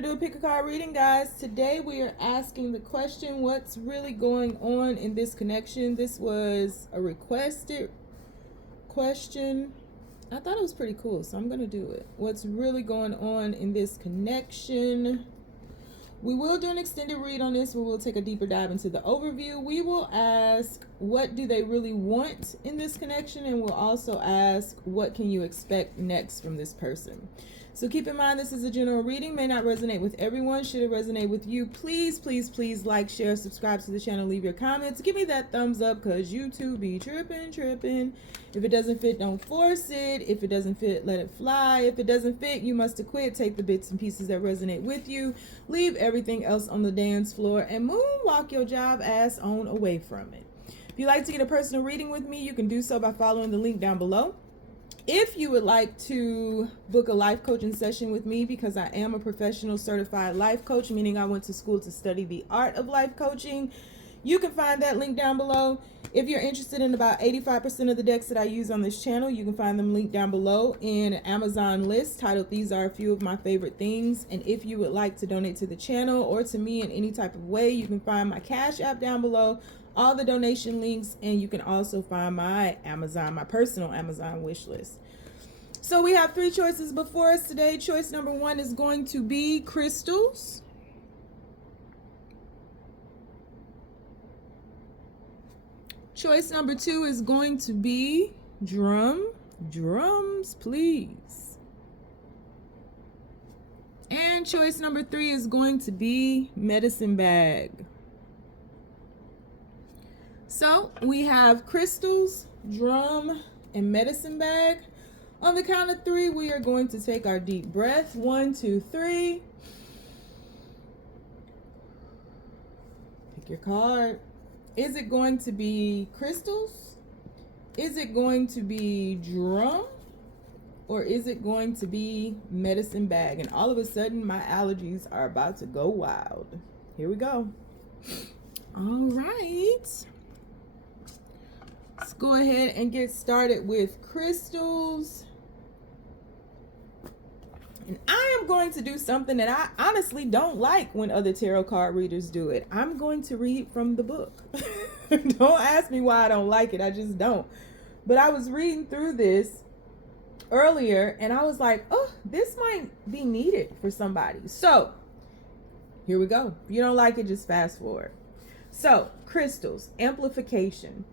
to do a pick a card reading, guys. Today we are asking the question, what's really going on in this connection? This was a requested question. I thought it was pretty cool, so I'm going to do it. What's really going on in this connection? We will do an extended read on this where we'll take a deeper dive into the overview. We will ask, what do they really want in this connection? And we'll also ask, what can you expect next from this person? So keep in mind, this is a general reading, may not resonate with everyone. Should it resonate with you, please, please, please like, share, subscribe to the channel, leave your comments. Give me that thumbs up because YouTube be tripping. If it doesn't fit, don't force it. If it doesn't fit, let it fly. If it doesn't fit, you must acquit. Take the bits and pieces that resonate with you. Leave everything else on the dance floor and moonwalk your job ass on away from it. If you'd like to get a personal reading with me, you can do so by following the link down below. If you would like to book a life coaching session with me, because I am a professional certified life coach, meaning I went to school to study the art of life coaching, you can find that link down below. If you're interested in about 85% of the decks that I use on this channel, you can find them linked down below in an Amazon list titled These Are a Few of My Favorite Things. And if you would like to donate to the channel or to me in any type of way, you can find my Cash App down below, all the donation links, and you can also find my personal Amazon wish list. So we have three choices before us today. Choice number one is going to be crystals. Choice number two is going to be drums, please. And choice number three is going to be medicine bag. So we have crystals, drum, and medicine bag. On the count of three, we are going to take our deep breath. 1, 2, 3. Pick your card. Is it going to be crystals? Is it going to be drum? Or is it going to be medicine bag? And all of a sudden, my allergies are about to go wild. Here we go. All right. Let's go ahead and get started with crystals. And I am going to do something that I honestly don't like when other tarot card readers do it. I'm going to read from the book. Don't ask me why I don't like it. I just don't. But I was reading through this earlier and I was like, oh, this might be needed for somebody. So here we go. If you don't like it, just fast forward. So crystals, amplification.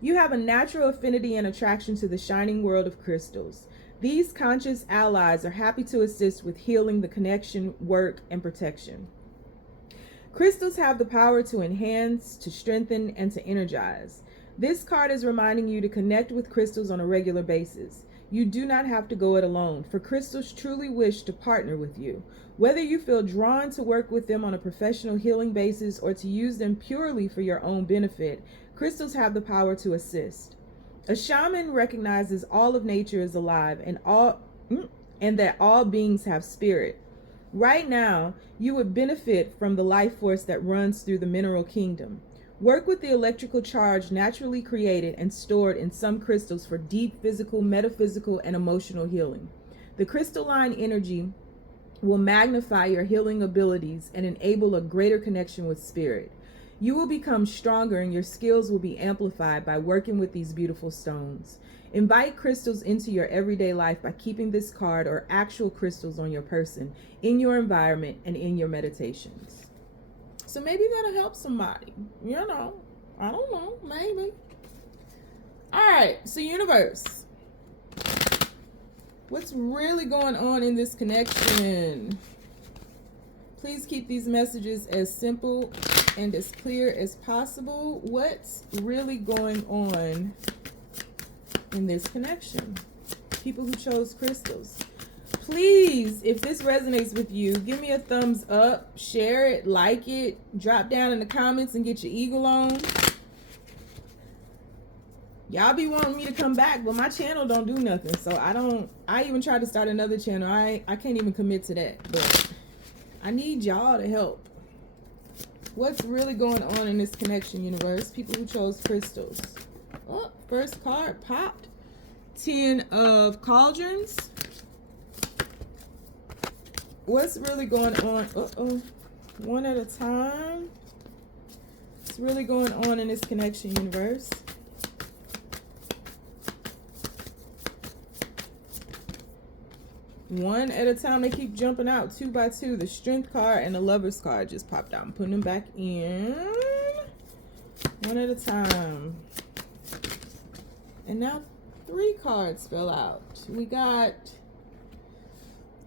You have a natural affinity and attraction to the shining world of crystals. These conscious allies are happy to assist with healing, the connection, work, and protection. Crystals have the power to enhance, to strengthen, and to energize. This card is reminding you to connect with crystals on a regular basis. You do not have to go it alone, for crystals truly wish to partner with you. Whether you feel drawn to work with them on a professional healing basis or to use them purely for your own benefit, crystals have the power to assist. A shaman recognizes all of nature is alive and that all beings have spirit. Right now, you would benefit from the life force that runs through the mineral kingdom. Work with the electrical charge naturally created and stored in some crystals for deep physical, metaphysical, and emotional healing. The crystalline energy will magnify your healing abilities and enable a greater connection with spirit. You will become stronger and your skills will be amplified by working with these beautiful stones. Invite crystals into your everyday life by keeping this card or actual crystals on your person, in your environment, and in your meditations. So maybe that'll help somebody. You know, I don't know, maybe. All right, so universe. What's really going on in this connection? Please keep these messages as simple and as clear as possible. What's really going on in this connection? People who chose crystals. Please, if this resonates with you, give me a thumbs up, share it, like it, drop down in the comments and get your eagle on. Y'all be wanting me to come back, but my channel don't do nothing. So I even tried to start another channel. I can't even commit to that, but I need y'all to help. What's really going on in this connection, universe? People who chose crystals. Oh, first card popped. 10 of cauldrons. What's really going on? One at a time. What's really going on in this connection, universe? One at a time. They keep jumping out 2 by 2. The Strength card and the Lover's card just popped out. I'm putting them back in. One at a time. And now 3 cards fell out. We got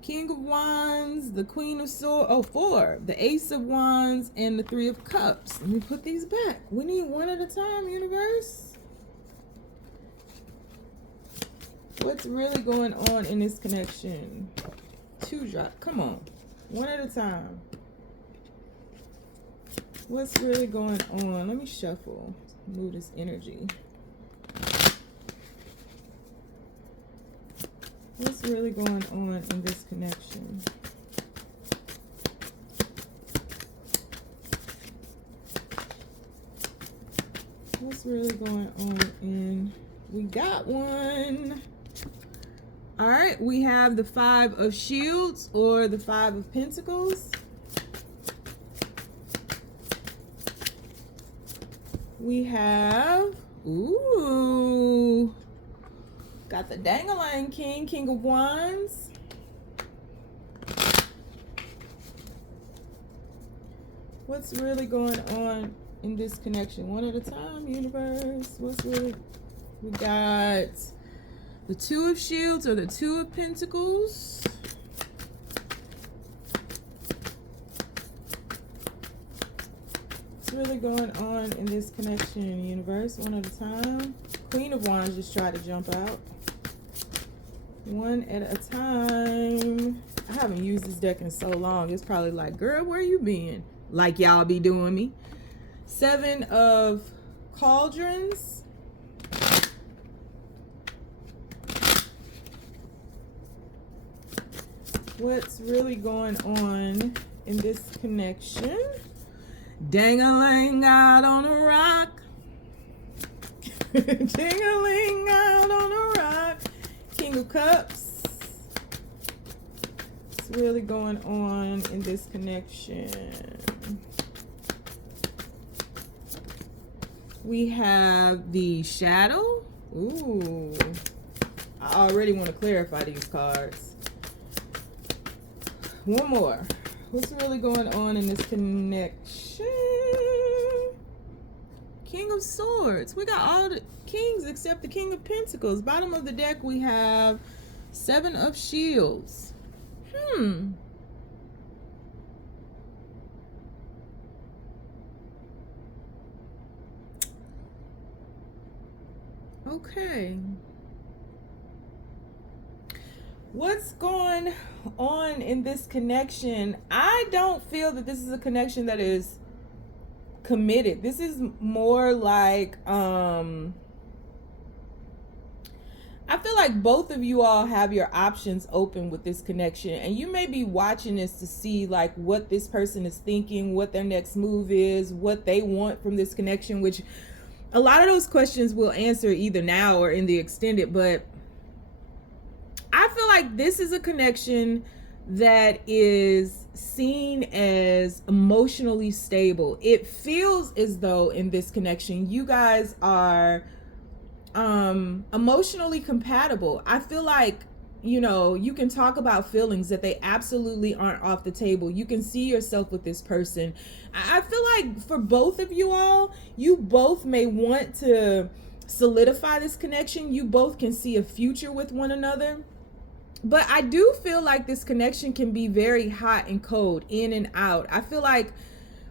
King of Wands, the Queen of Swords. Oh, 4. The Ace of Wands and the 3 of Cups. Let me put these back. We need one at a time, universe. What's really going on in this connection? 2 drop. Come on. One at a time. What's really going on? Let me shuffle. Move this energy. What's really going on in this connection? What's really going on in... We got one. All right, we have the 5 of Shields or the 5 of Pentacles. We have, ooh, got the Dangling King, King of Wands. What's really going on in this connection? One at a time, universe. What's really, we got the 2 of Shields or the 2 of Pentacles. What's really going on in this connection, universe? One at a time. Queen of Wands just tried to jump out. One at a time. I haven't used this deck in so long. It's probably like, girl, where you been? Like y'all be doing me. 7 of Cauldrons. What's really going on in this connection? Dang-a-lang out on a rock. Ding-a-ling out on a rock. King of Cups. What's really going on in this connection? We have the Shadow. Ooh. I already want to clarify these cards. One more. What's really going on in this connection? King of Swords. We got all the kings except the King of Pentacles. Bottom of the deck, we have 7 of Shields. Okay. What's going on in this connection? I don't feel that this is a connection that is committed. This is more like, I feel like both of you all have your options open with this connection, and you may be watching this to see like what this person is thinking, what their next move is, what they want from this connection, which a lot of those questions we'll answer either now or in the extended, but I feel like this is a connection that is seen as emotionally stable. It feels as though in this connection, you guys are emotionally compatible. I feel like, you know, you can talk about feelings that they absolutely aren't off the table. You can see yourself with this person. I feel like for both of you all, you both may want to solidify this connection. You both can see a future with one another. But I do feel like this connection can be very hot and cold, in and out. I feel like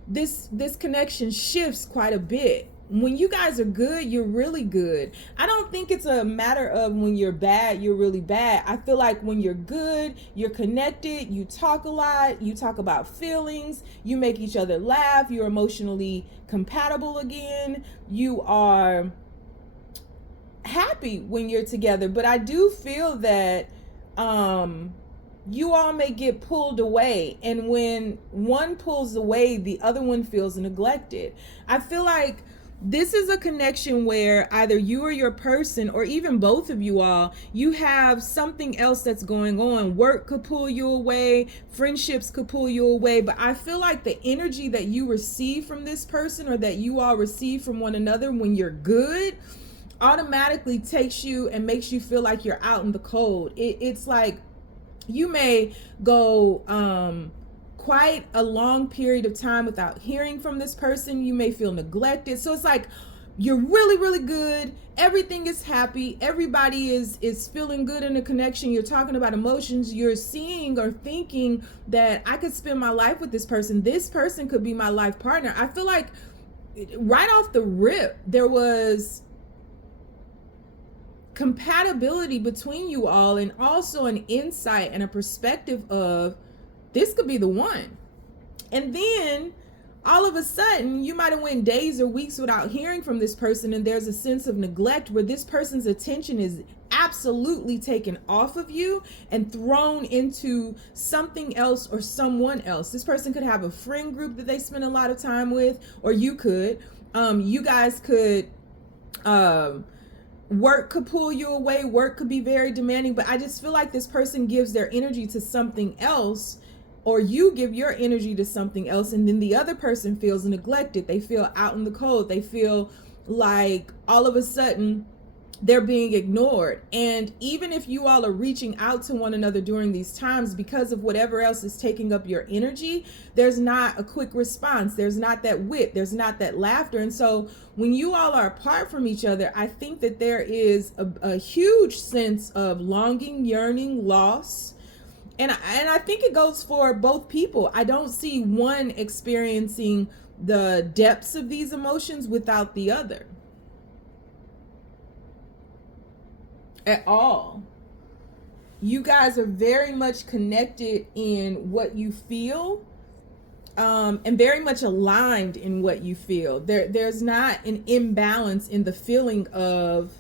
this connection shifts quite a bit. When you guys are good, you're really good. I don't think it's a matter of when you're bad, you're really bad. I feel like when you're good, you're connected, you talk a lot, you talk about feelings, you make each other laugh, you're emotionally compatible again, you are happy when you're together. But I do feel that you all may get pulled away, and when one pulls away, the other one feels neglected. I feel like This is a connection where either you or your person, or even both of you all, you have something else that's going on. Work could pull you away, friendships could pull you away, but I feel like the energy that you receive from this person, or that you all receive from one another when you're good, automatically takes you and makes you feel like you're out in the cold. It's like you may go quite a long period of time without hearing from this person. You may feel neglected. So it's like you're really, really good. Everything is happy. Everybody is feeling good in a connection. You're talking about emotions. You're seeing or thinking that I could spend my life with this person. This person could be my life partner. I feel like right off the rip, there was compatibility between you all, and also an insight and a perspective of this could be the one. And then all of a sudden you might have went days or weeks without hearing from this person, and there's a sense of neglect where this person's attention is absolutely taken off of you and thrown into something else or someone else. This person could have a friend group that they spend a lot of time with, or you could you guys could work could pull you away. Work could be very demanding, but I just feel like this person gives their energy to something else, or you give your energy to something else, and then the other person feels neglected. They feel out in the cold. They feel like all of a sudden they're being ignored. And even if you all are reaching out to one another during these times, because of whatever else is taking up your energy, there's not a quick response. There's not that wit. There's not that laughter. And so when you all are apart from each other, I think that there is a huge sense of longing, yearning, loss. And I think it goes for both people. I don't see one experiencing the depths of these emotions without the other at all. You guys are very much connected in what you feel, and very much aligned in what you feel. There's not an imbalance in the feeling of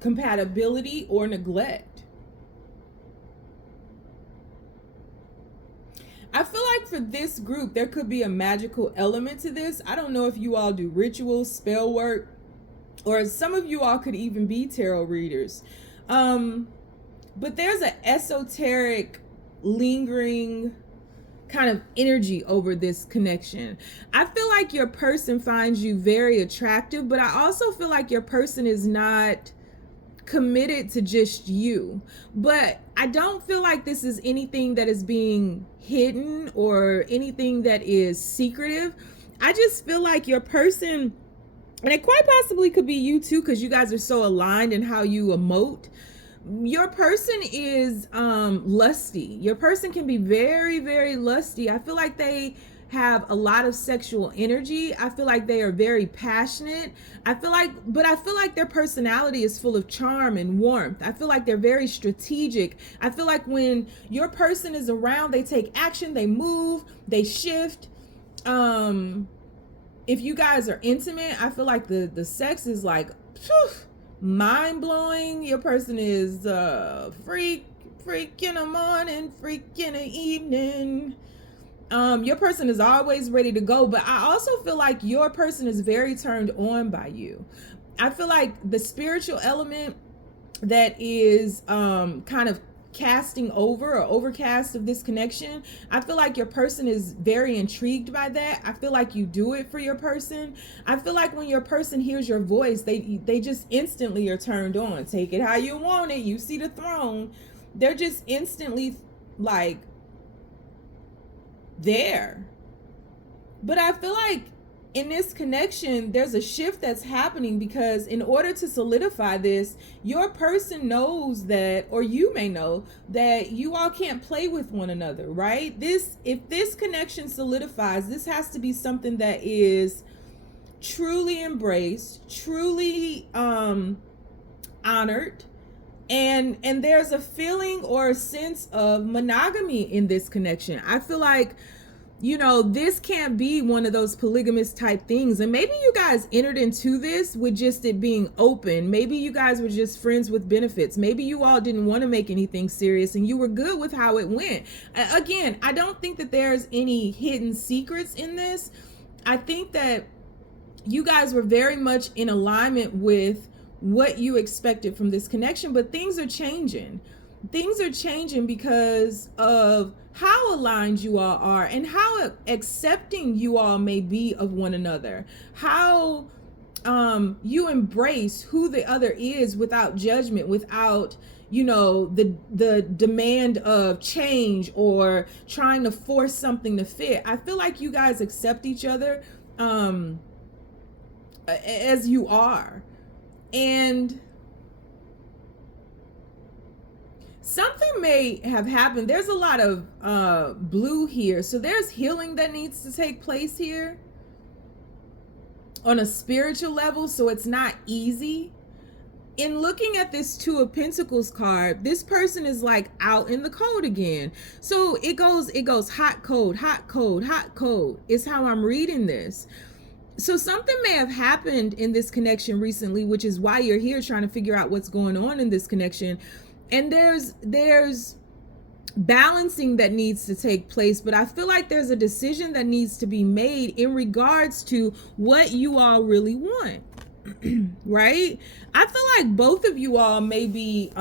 compatibility or neglect. I feel like for this group, there could be a magical element to this. I don't know if you all do rituals, spell work, or some of you all could even be tarot readers. But there's an esoteric, lingering kind of energy over this connection. I feel like your person finds you very attractive, but I also feel like your person is not committed to just you. But I don't feel like this is anything that is being hidden or anything that is secretive. I just feel like your person, and it quite possibly could be you too, because you guys are so aligned in how you emote. Your person is lusty. Your person can be very, very lusty. I feel like they have a lot of sexual energy. I feel like they are very passionate. I feel like their personality is full of charm and warmth. I feel like they're very strategic. I feel like when your person is around, they take action, they move, they shift. If you guys are intimate, I feel like the sex is like mind-blowing. Your person is freak in the morning, freak in the evening. Your person is always ready to go, but I also feel like your person is very turned on by you. I feel like the spiritual element that is kind of casting over or overcast of this connection, I feel like your person is very intrigued by that. I feel like you do it for your person. I feel like when your person hears your voice, they just instantly are turned on. Take it how you want it. You see the throne. They're just instantly like there. But I feel like in this connection, there's a shift that's happening, because in order to solidify this, your person knows that, or you may know that you all can't play with one another, right? If this connection solidifies, this has to be something that is truly embraced, truly honored, and there's a feeling or a sense of monogamy in this connection. I feel like, you know, this can't be one of those polygamous type things. And maybe you guys entered into this with just it being open. Maybe you guys were just friends with benefits. Maybe you all didn't want to make anything serious and you were good with how it went. Again, I don't think that there's any hidden secrets in this. I think that you guys were very much in alignment with what you expected from this connection, but things are changing. Things are changing because of how aligned you all are and how accepting you all may be of one another. How you embrace who the other is without judgment, without the demand of change or trying to force something to fit. I feel like you guys accept each other as you are, and something may have happened. There's a lot of blue here, so there's healing that needs to take place here on a spiritual level, so it's not easy. In looking at this Two of Pentacles card, this person is like out in the cold again. So it goes hot, cold, hot, cold, hot, cold is how I'm reading this. So something may have happened in this connection recently, which is why you're here trying to figure out what's going on in this connection. And there's balancing that needs to take place, but I feel like there's a decision that needs to be made in regards to what you all really want. Right? I feel like both of you all may be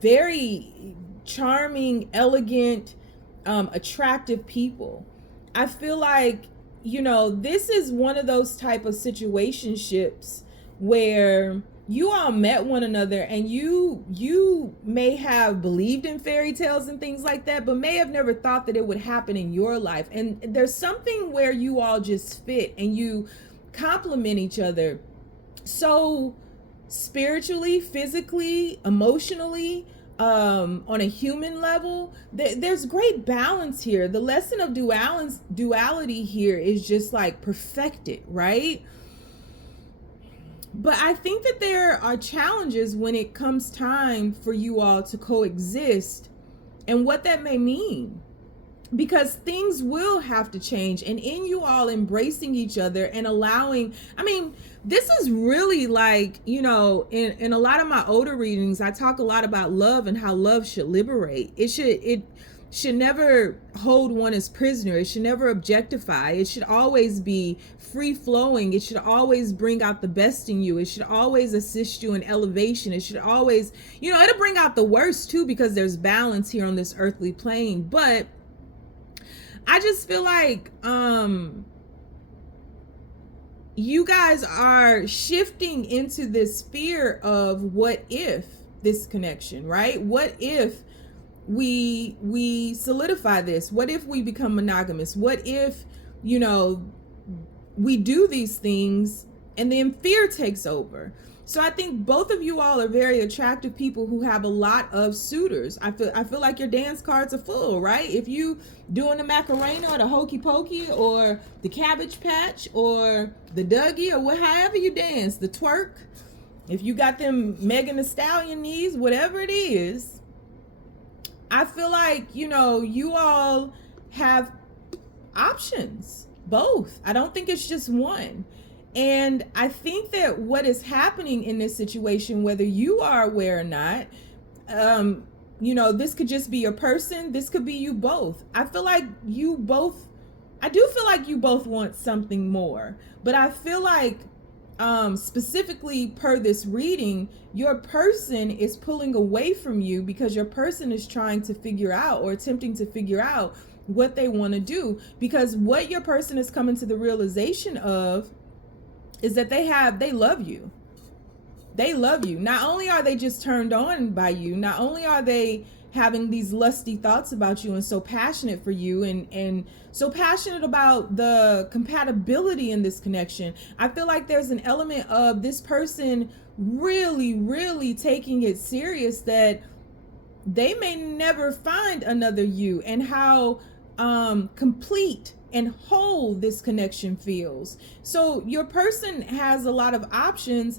very charming, elegant, attractive people. I feel like, this is one of those type of situationships where you all met one another and you may have believed in fairy tales and things like that, but may have never thought that it would happen in your life. And there's something where you all just fit and you complement each other. So spiritually, physically, emotionally, on a human level, there's great balance here. The lesson of duality here is just like perfected, right? But I think that there are challenges when it comes time for you all to coexist and what that may mean. Because things will have to change, and in you all embracing each other and allowing, this is really like, in a lot of my older readings, I talk a lot about love and how love should liberate. It should never hold one as prisoner. It should never objectify. It should always be free flowing. It should always bring out the best in you. It should always assist you in elevation. It should always, it'll bring out the worst too, because there's balance here on this earthly plane. But I just feel like you guys are shifting into this fear of what if this connection, right? What if we solidify this? What if we become monogamous? What if, we do these things and then fear takes over? So I think both of you all are very attractive people who have a lot of suitors. I feel like your dance cards are full, right? If you doing the Macarena or the Hokey Pokey or the Cabbage Patch or the Dougie or however you dance, the twerk, if you got them Megan Thee Stallion knees, whatever it is, I feel like, you all have options, both. I don't think it's just one. And I think that what is happening in this situation, whether you are aware or not, this could just be your person. This could be you both. I do feel like you both want something more. But I feel like, specifically per this reading, your person is pulling away from you because your person is trying to figure out or attempting to figure out what they want to do. Because what your person is coming to the realization of is that they love you. They love you. Not only are they just turned on by you, not only are they having these lusty thoughts about you and so passionate for you and so passionate about the compatibility in this connection. I feel like there's an element of this person really, really taking it serious that they may never find another you, and how complete and whole this connection feels. So your person has a lot of options,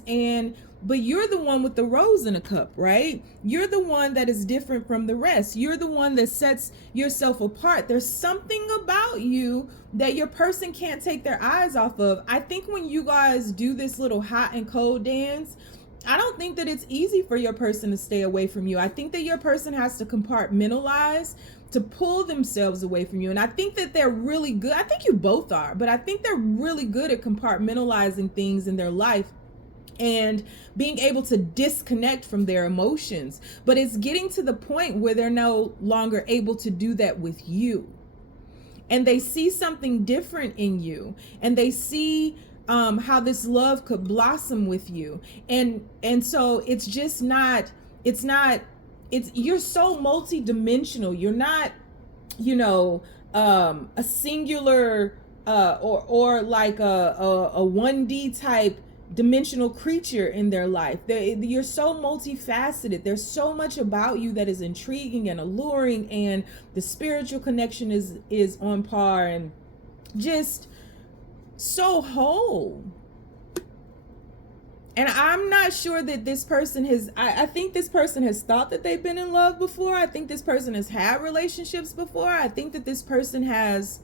but you're the one with the rose in a cup, right? You're the one that is different from the rest. You're the one that sets yourself apart. There's something about you that your person can't take their eyes off of. I think when you guys do this little hot and cold dance, I don't think that it's easy for your person to stay away from you. I think that your person has to compartmentalize pull themselves away from you. And I think that they're really good. I think you both are, but I think they're really good at compartmentalizing things in their life and being able to disconnect from their emotions. But it's getting to the point where they're no longer able to do that with you. And they see something different in you, and they see how this love could blossom with you. And so it's just not, you're so multi-dimensional. You're not, a singular or like a 1D type dimensional creature in their life. You're so multifaceted. There's so much about you that is intriguing and alluring, and the spiritual connection is on par, and just so whole. And I'm not sure that this person has, I think this person has thought that they've been in love before. I think this person has had relationships before. I think that this person has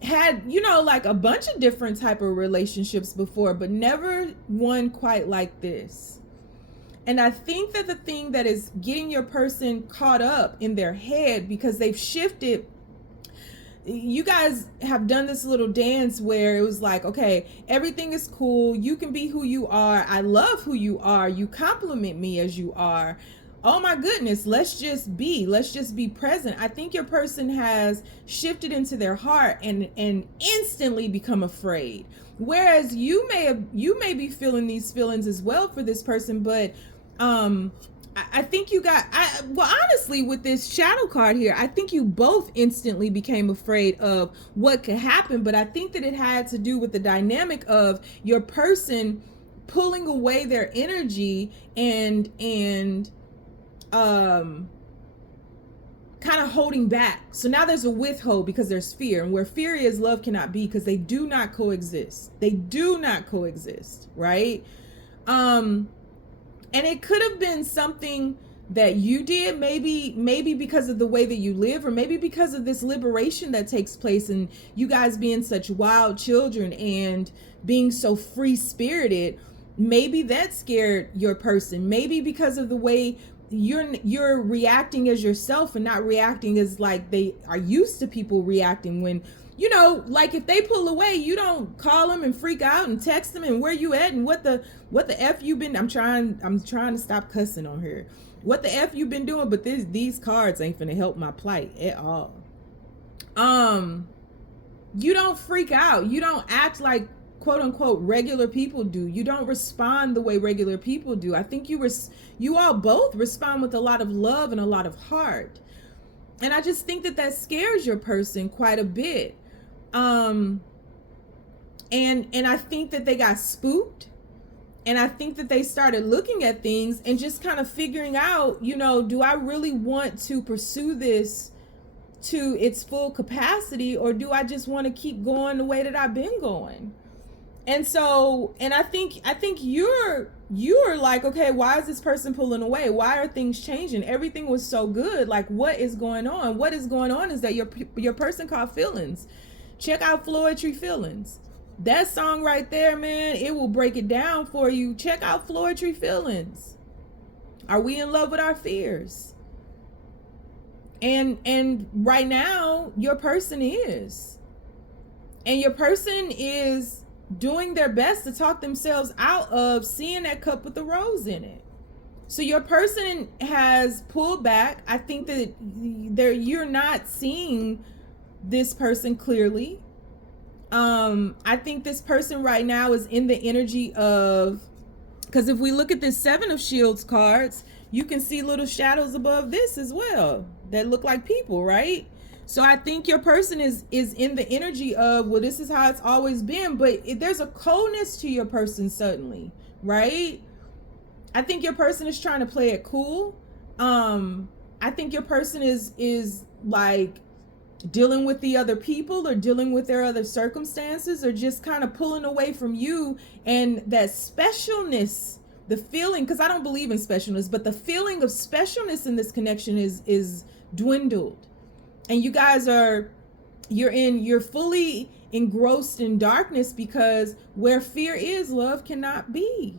had, like a bunch of different type of relationships before, but never one quite like this. And I think that the thing that is getting your person caught up in their head, because they've shifted, you guys have done this little dance where it was like, okay, everything is cool. You can be who you are. I love who you are. You compliment me as you are. Oh my goodness, let's just be present. I think your person has shifted into their heart and instantly become afraid. Whereas you may be feeling these feelings as well for this person, but I think honestly, with this shadow card here, I think you both instantly became afraid of what could happen. But I think that it had to do with the dynamic of your person pulling away their energy and kind of holding back. So now there's a withhold because there's fear, and where fear is, love cannot be, because they do not coexist. Right? And it could have been something that you did, maybe because of the way that you live, or maybe because of this liberation that takes place, and you guys being such wild children and being so free spirited. Maybe that scared your person. Maybe because of the way you're reacting as yourself and not reacting as like they are used to people reacting. When, like if they pull away, you don't call them and freak out and text them and where you at and what the F you been. I'm trying to stop cussing on here. What the F you been doing? But these cards ain't finna help my plight at all. You don't freak out. You don't act like quote unquote regular people do. You don't respond the way regular people do. I think you all both respond with a lot of love and a lot of heart. And I just think that scares your person quite a bit. And I think that they got spooked, and I think that they started looking at things and just kind of figuring out, do I really want to pursue this to its full capacity, or do I just want to keep going the way that I've been going? And so, and I think you're like, okay, why is this person pulling away? Why are things changing? Everything was so good. Like, what is going on? What is going on is that your person called Feelings. Check out Floetry Feelings. That song right there, man, it will break it down for you. Check out Floetry Feelings. Are we in love with our fears? And right now, your person is. And your person is doing their best to talk themselves out of seeing that cup with the rose in it. So your person has pulled back. I think that you're not seeing this person clearly. I think this person right now is in the energy of, because if we look at this 7 of Shields cards, you can see little shadows above this as well that look like people, right? So I think your person is in the energy of, well, this is how it's always been, but there's a coldness to your person suddenly, right? I think your person is trying to play it cool. I think your person is like dealing with the other people or dealing with their other circumstances, or just kind of pulling away from you. And that specialness, the feeling, because I don't believe in specialness, but the feeling of specialness in this connection is dwindled. And you guys you're fully engrossed in darkness, because where fear is, love cannot be.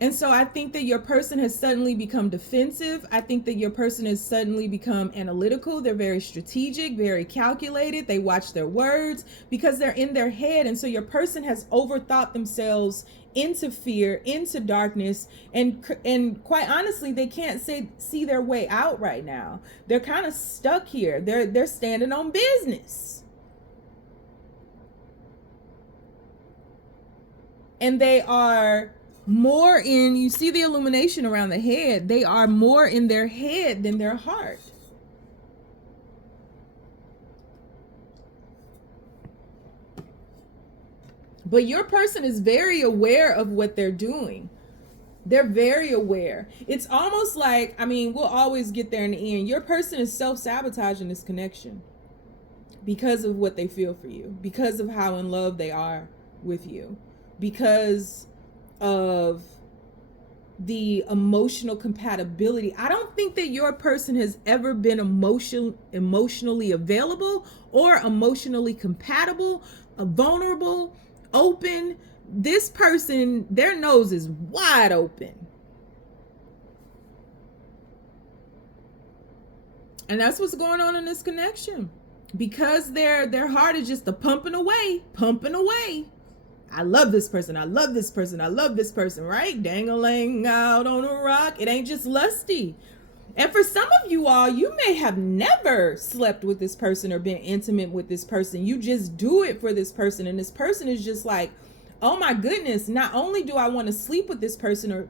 And so I think that your person has suddenly become defensive. I think that your person has suddenly become analytical. They're very strategic, very calculated. They watch their words because they're in their head. And so your person has overthought themselves into fear, into darkness, and quite honestly, they can't see their way out right now. They're kind of stuck here. They're standing on business. And they are more in, you see the illumination around the head, they are more in their head than their heart. But your person is very aware of what they're doing. They're very aware. It's almost like, I mean, we'll always get there in the end. Your person is self-sabotaging this connection because of what they feel for you, because of how in love they are with you, because of the emotional compatibility. I don't think that your person has ever been emotionally available or emotionally compatible, vulnerable, open. This person, their nose is wide open. And that's what's going on in this connection, because their heart is just pumping away. I love this person. I love this person. I love this person, right? Dangling out on a rock. It ain't just lusty. And for some of you all, you may have never slept with this person or been intimate with this person. You just do it for this person. And this person is just like, oh my goodness, not only do I want to sleep with this person, or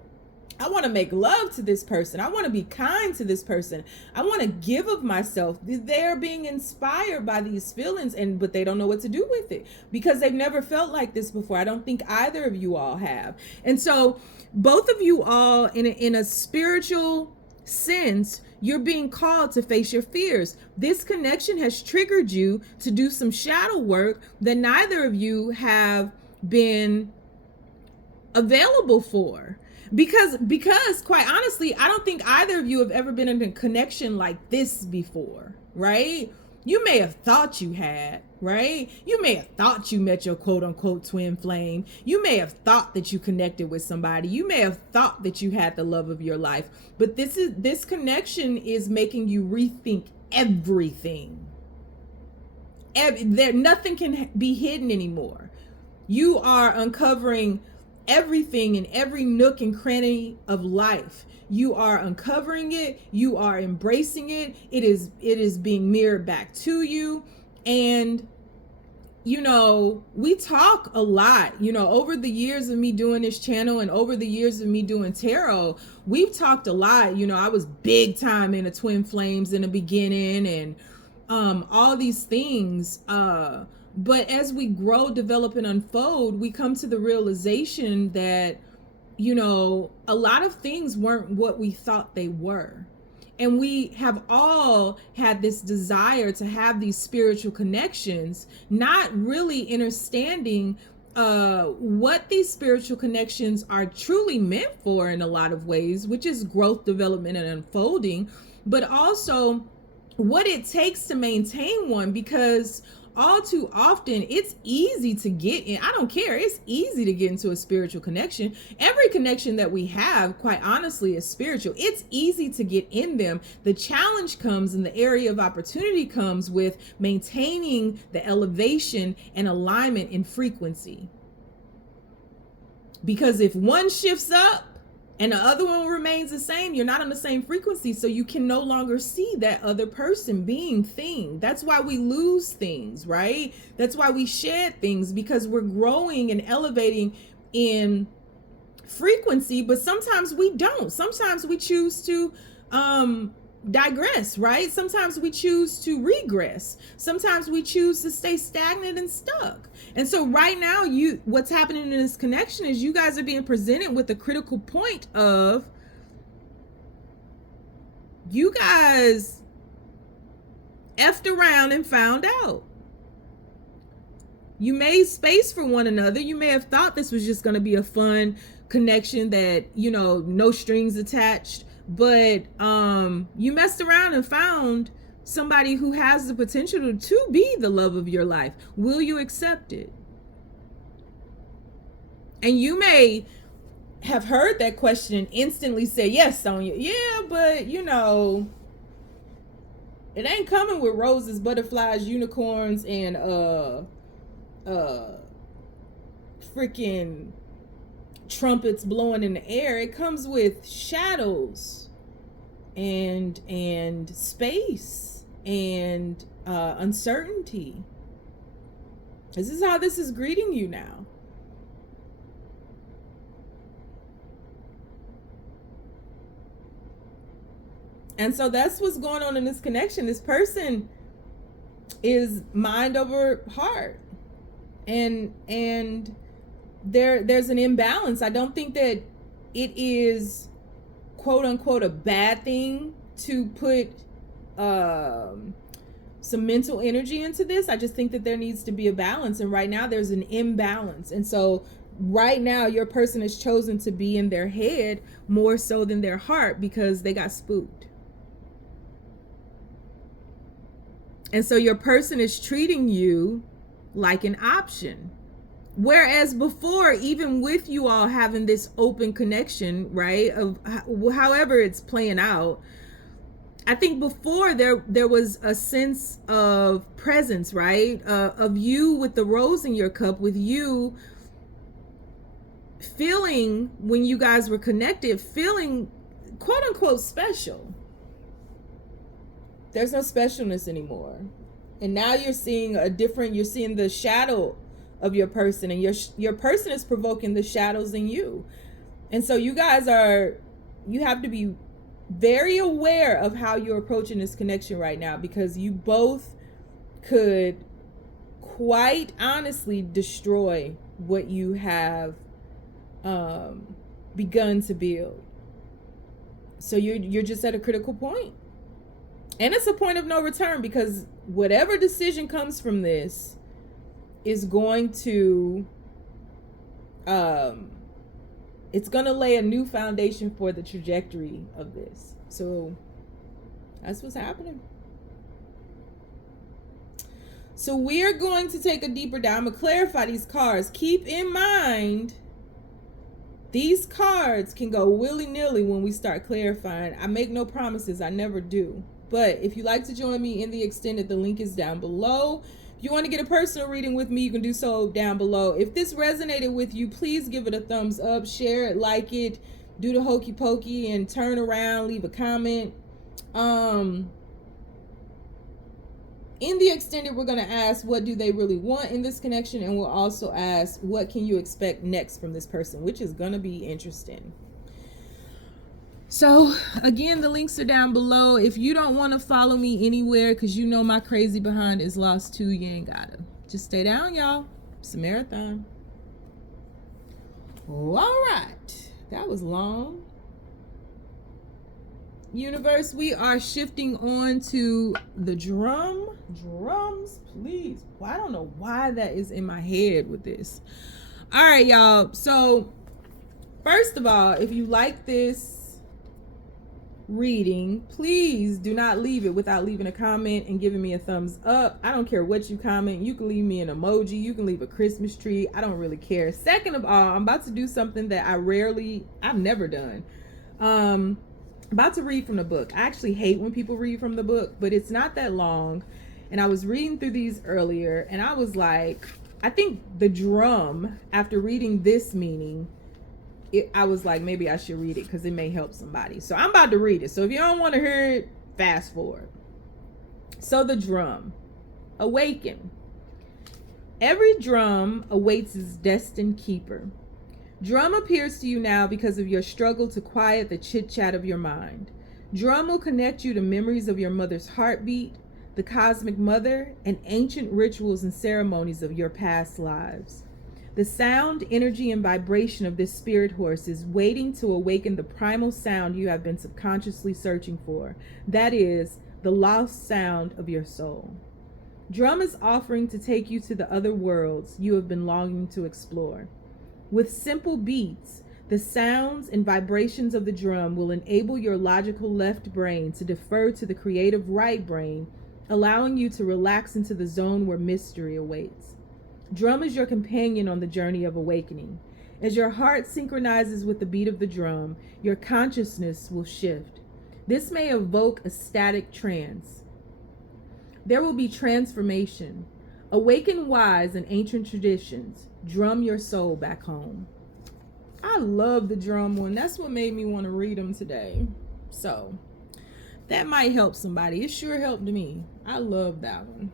I want to make love to this person, I want to be kind to this person, I want to give of myself. They're being inspired by these feelings, but they don't know what to do with it because they've never felt like this before. I don't think either of you all have. And so both of you all, in a spiritual sense, you're being called to face your fears. This connection has triggered you to do some shadow work that neither of you have been available for. Because quite honestly, I don't think either of you have ever been in a connection like this before, right? You may have thought you had, right? You may have thought you met your quote unquote twin flame. You may have thought that you connected with somebody. You may have thought that you had the love of your life. But this connection is making you rethink everything. Nothing can be hidden anymore. You are uncovering everything in every nook and cranny of life. You are uncovering it. You are embracing it. It is being mirrored back to you. And, we talk a lot, over the years of me doing this channel and over the years of me doing tarot, we've talked a lot. I was big time into twin flames in the beginning and all these things. But as we grow, develop, and unfold, we come to the realization that, a lot of things weren't what we thought they were. And we have all had this desire to have these spiritual connections, not really understanding what these spiritual connections are truly meant for in a lot of ways, which is growth, development, and unfolding, but also what it takes to maintain one, because all too often it's easy to get in. I don't care. It's easy to get into a spiritual connection. Every connection that we have, quite honestly, is spiritual. It's easy to get in them. The challenge comes, and the area of opportunity comes with maintaining the elevation and alignment in frequency. Because if one shifts up and the other one remains the same, you're not on the same frequency, so you can no longer see that other person being thing. That's why we lose things, right? That's why we shed things, because we're growing and elevating in frequency, but sometimes we don't. Sometimes we choose to digress, right? Sometimes we choose to regress. Sometimes we choose to stay stagnant and stuck. And so right now, what's happening in this connection is you guys are being presented with the critical point of you guys effed around and found out. You made space for one another. You may have thought this was just going to be a fun connection that, no strings attached. But you messed around and found somebody who has the potential to be the love of your life. Will you accept it? And you may have heard that question and instantly say, yes, Sonia. Yeah, but you know, it ain't coming with roses, butterflies, unicorns, and freaking trumpets blowing in the air. It comes with shadows and space and uncertainty. This is how this is greeting you now. And so that's what's going on in this connection. This person is mind over heart. And there's an imbalance. I don't think that it is quote unquote a bad thing to put some mental energy into this. I just think that there needs to be a balance, and right now there's an imbalance. And so right now your person has chosen to be in their head more so than their heart because they got spooked. And so your person is treating you like an option. Whereas before, even with you all having this open connection, right, of however it's playing out, I think before there was a sense of presence, right, of you with the rose in your cup, with you feeling, when you guys were connected, feeling quote unquote special. There's no specialness anymore. And now you're seeing you're seeing the shadow of your person, and your person is provoking the shadows in you. And so you have to be very aware of how you're approaching this connection right now, because you both could quite honestly destroy what you have begun to build. So you're just at a critical point. And it's a point of no return, because whatever decision comes from this is going to it's going to lay a new foundation for the trajectory of this. So that's what's happening. So we're going to take a deeper dive. I'm going to clarify these cards. Keep in mind, these cards can go willy-nilly when we start clarifying. I make no promises. I never do. But if you'd like to join me in the extended, the link is down below. If you want to get a personal reading with me, you can do so down below. If this resonated with you, please give it a thumbs up, share it, like it, do the hokey pokey, and turn around, leave a comment. In the extended, we're going to ask, what do they really want in this connection? And we'll also ask, what can you expect next from this person, which is going to be interesting. So again, the links are down below. If you don't want to follow me anywhere because you know my crazy behind is lost too, you ain't gotta. Just stay down, y'all. It's a marathon. All right, that was long. Universe, we are shifting on to the drums, please. Well, I don't know why that is in my head with this. All right, y'all. So first of all, if you like this reading, please do not leave it without leaving a comment and giving me a thumbs up. I don't care what you comment. You can leave me an emoji, you can leave a Christmas tree. I don't really care. Second of all, I'm about to do something that I've never done. About to read from the book. I actually hate when people read from the book, but it's not that long. And I was reading through these earlier, and I was like, I think the drum, after reading this meaning, I was like, maybe I should read it because it may help somebody. So I'm about to read it. So if you don't want to hear it, fast forward. So the drum. Awaken. Every drum awaits its destined keeper. Drum appears to you now because of your struggle to quiet the chit-chat of your mind. Drum will connect you to memories of your mother's heartbeat, the cosmic mother, and ancient rituals and ceremonies of your past lives. The sound, energy, and vibration of this spirit horse is waiting to awaken the primal sound you have been subconsciously searching for. That is, the lost sound of your soul. Drum is offering to take you to the other worlds you have been longing to explore. With simple beats, the sounds and vibrations of the drum will enable your logical left brain to defer to the creative right brain, allowing you to relax into the zone where mystery awaits. Drum is your companion on the journey of awakening. As your heart synchronizes with the beat of the drum, your consciousness will shift. This may evoke a static trance. There will be transformation. Awaken wise in ancient traditions. Drum your soul back home. I love the drum one. That's what made me want to read them today. So that might help somebody. It sure helped me. I love that one.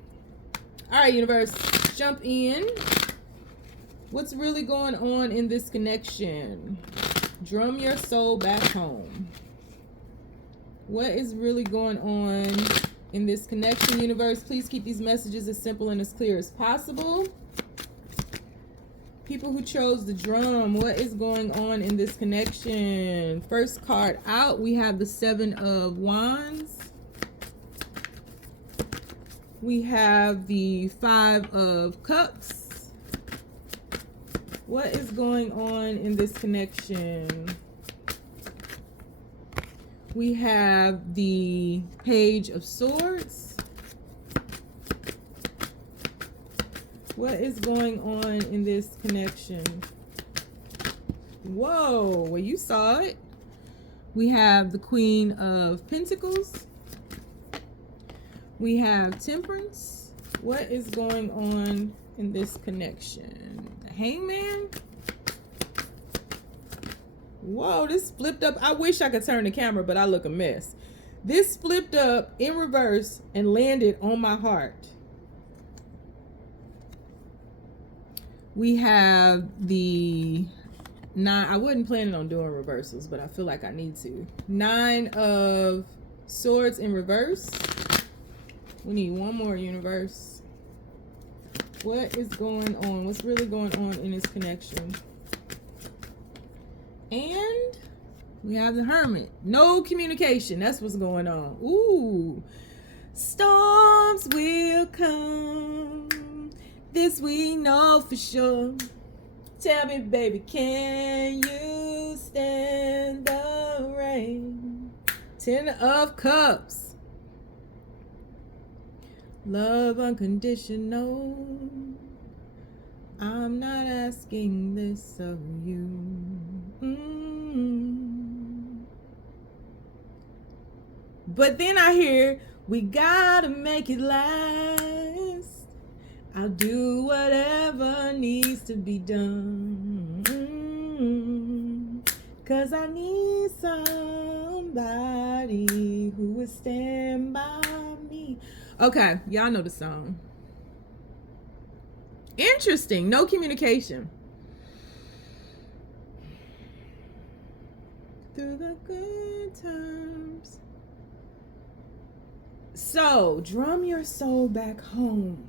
All right, universe, jump in. What's really going on in this connection? Drum your soul back home. What is really going on in this connection, universe? Please keep these messages as simple and as clear as possible. People who chose the drum, what is going on in this connection? First card out, we have the 7 of Wands. We have the 5 of Cups. What is going on in this connection? We have the Page of Swords. What is going on in this connection? Whoa, well, you saw it. We have the Queen of Pentacles. We have Temperance. What is going on in this connection? The Hangman. Whoa, this flipped up. I wish I could turn the camera, but I look a mess. This flipped up in reverse and landed on my heart. We have the 9. I wasn't planning on doing reversals, but I feel like I need to. 9 of Swords in reverse. We need one more, universe. What is going on? What's really going on in this connection? And we have the Hermit. No communication. That's what's going on. Ooh. Storms will come. This we know for sure. Tell me, baby, can you stand the rain? 10 of Cups. Love unconditional. I'm not asking this of you. But then I hear, we gotta make it last. I'll do whatever needs to be done. 'Cause I need somebody who will stand by me. Okay, y'all know the song. Interesting. No communication. Through the good times. So, drum your soul back home.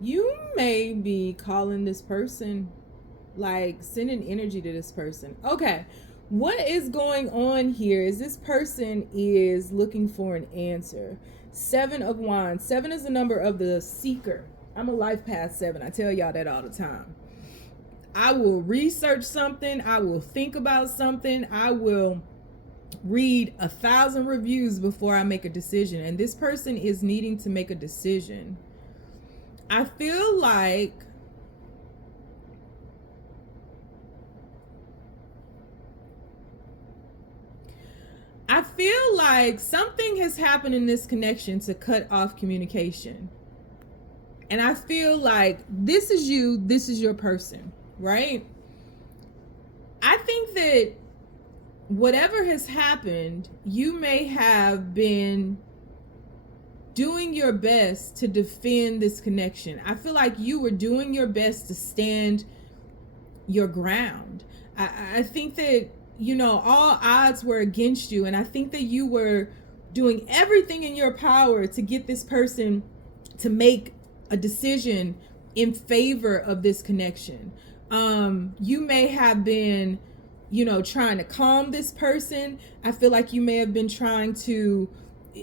You may be calling this person, like sending energy to this person. Okay, what is going on here is this person is looking for an answer. 7 of Wands. 7 is the number of the seeker. I'm a life path 7. I tell y'all that all the time. I will research something. I will think about something. I will read 1,000 reviews before I make a decision. And this person is needing to make a decision. I feel like something has happened in this connection to cut off communication. And I feel like this is you, this is your person, right? I think that whatever has happened, you may have been doing your best to defend this connection. I feel like you were doing your best to stand your ground. I think that, you know, all odds were against you. And I think that you were doing everything in your power to get this person to make a decision in favor of this connection. You may have been, you know, trying to calm this person. I feel like you may have been trying to,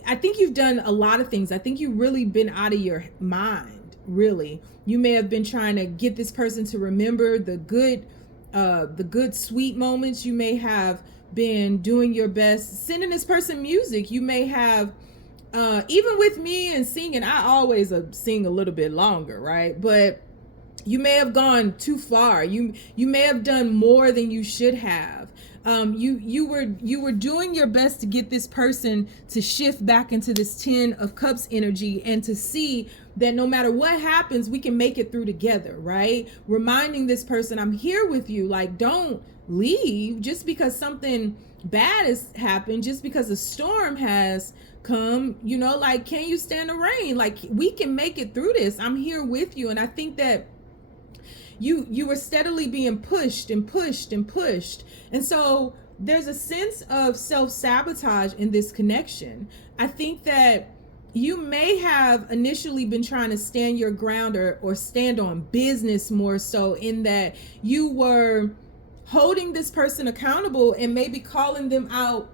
I think you've done a lot of things. I think you've really been out of your mind, really. You may have been trying to get this person to remember the good, sweet moments. You may have been doing your best, sending this person music. You may have, even with me and singing, I always sing a little bit longer, right? But You may have gone too far. You may have done more than you should have. You were doing your best to get this person to shift back into this 10 of Cups energy and to see that no matter what happens, we can make it through together, right? Reminding this person, I'm here with you. Like, don't leave just because something bad has happened, just because a storm has come, you know, like, can you stand the rain? Like, we can make it through this. I'm here with you. And I think that you were steadily being pushed and pushed and pushed. And so there's a sense of self-sabotage in this connection. I think that you may have initially been trying to stand your ground or stand on business more so, in that you were holding this person accountable and maybe calling them out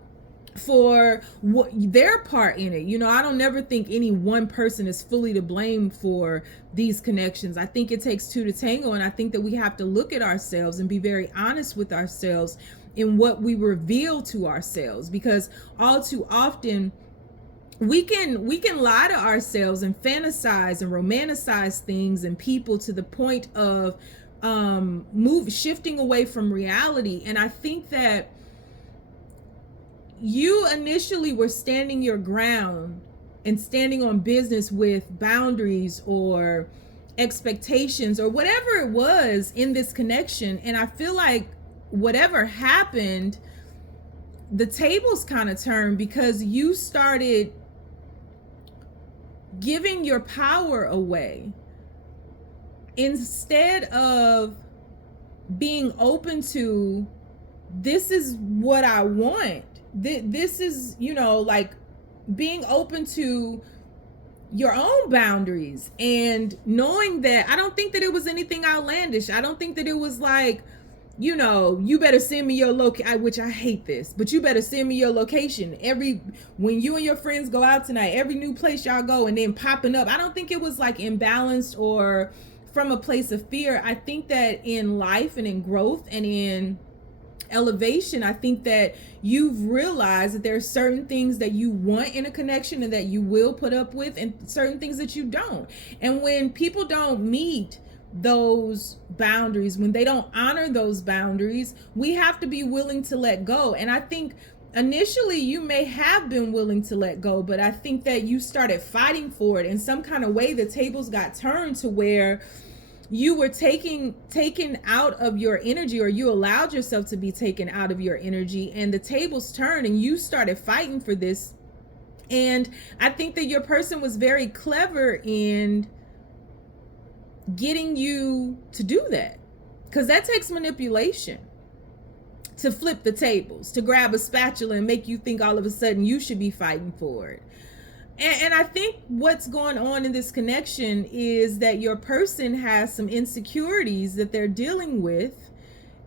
for what their part in it. You know, I don't never think any one person is fully to blame for these connections. I think it takes two to tango, and I think that we have to look at ourselves and be very honest with ourselves in what we reveal to ourselves, because all too often we can lie to ourselves and fantasize and romanticize things and people to the point of shifting away from reality. And I think that you initially were standing your ground and standing on business with boundaries or expectations or whatever it was in this connection. And I feel like whatever happened, the tables kind of turned because you started giving your power away instead of being open to, this is what I want. This is, you know, like being open to your own boundaries and knowing that I don't think that it was anything outlandish. I don't think that it was like, you know, you better send me your location, which I hate this, but you better send me your location when you and your friends go out tonight, every new place y'all go, and then popping up. I don't think it was like imbalanced or from a place of fear. I think that in life and in growth and in elevation, I think that you've realized that there are certain things that you want in a connection and that you will put up with, and certain things that you don't. And when people don't meet those boundaries, when they don't honor those boundaries, we have to be willing to let go. And I think initially you may have been willing to let go, but I think that you started fighting for it in some kind of way. The tables got turned to where you were taken out of your energy, or you allowed yourself to be taken out of your energy, and the tables turned and you started fighting for this. And I think that your person was very clever in getting you to do that, because that takes manipulation to flip the tables, to grab a spatula and make you think all of a sudden you should be fighting for it. And I think what's going on in this connection is that your person has some insecurities that they're dealing with.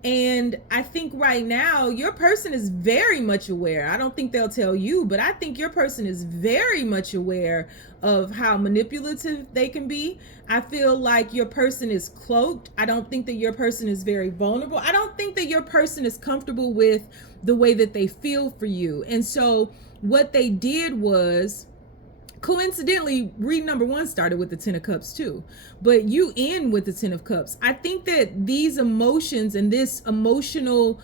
And I think right now your person is very much aware. I don't think they'll tell you, but I think your person is very much aware of how manipulative they can be. I feel like your person is cloaked. I don't think that your person is very vulnerable. I don't think that your person is comfortable with the way that they feel for you. And so what they did was, coincidentally, read number 1 started with the 10 of Cups too, but you end with the 10 of Cups. I think that these emotions and this emotional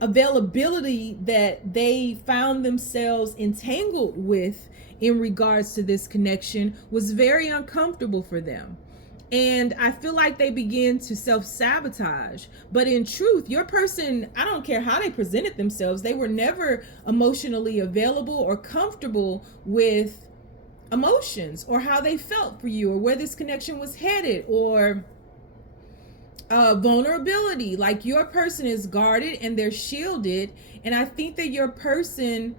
availability that they found themselves entangled with in regards to this connection was very uncomfortable for them. And I feel like they began to self-sabotage. But in truth, your person, I don't care how they presented themselves, they were never emotionally available or comfortable with emotions or how they felt for you or where this connection was headed, or vulnerability. Like, your person is guarded and they're shielded. And I think that your person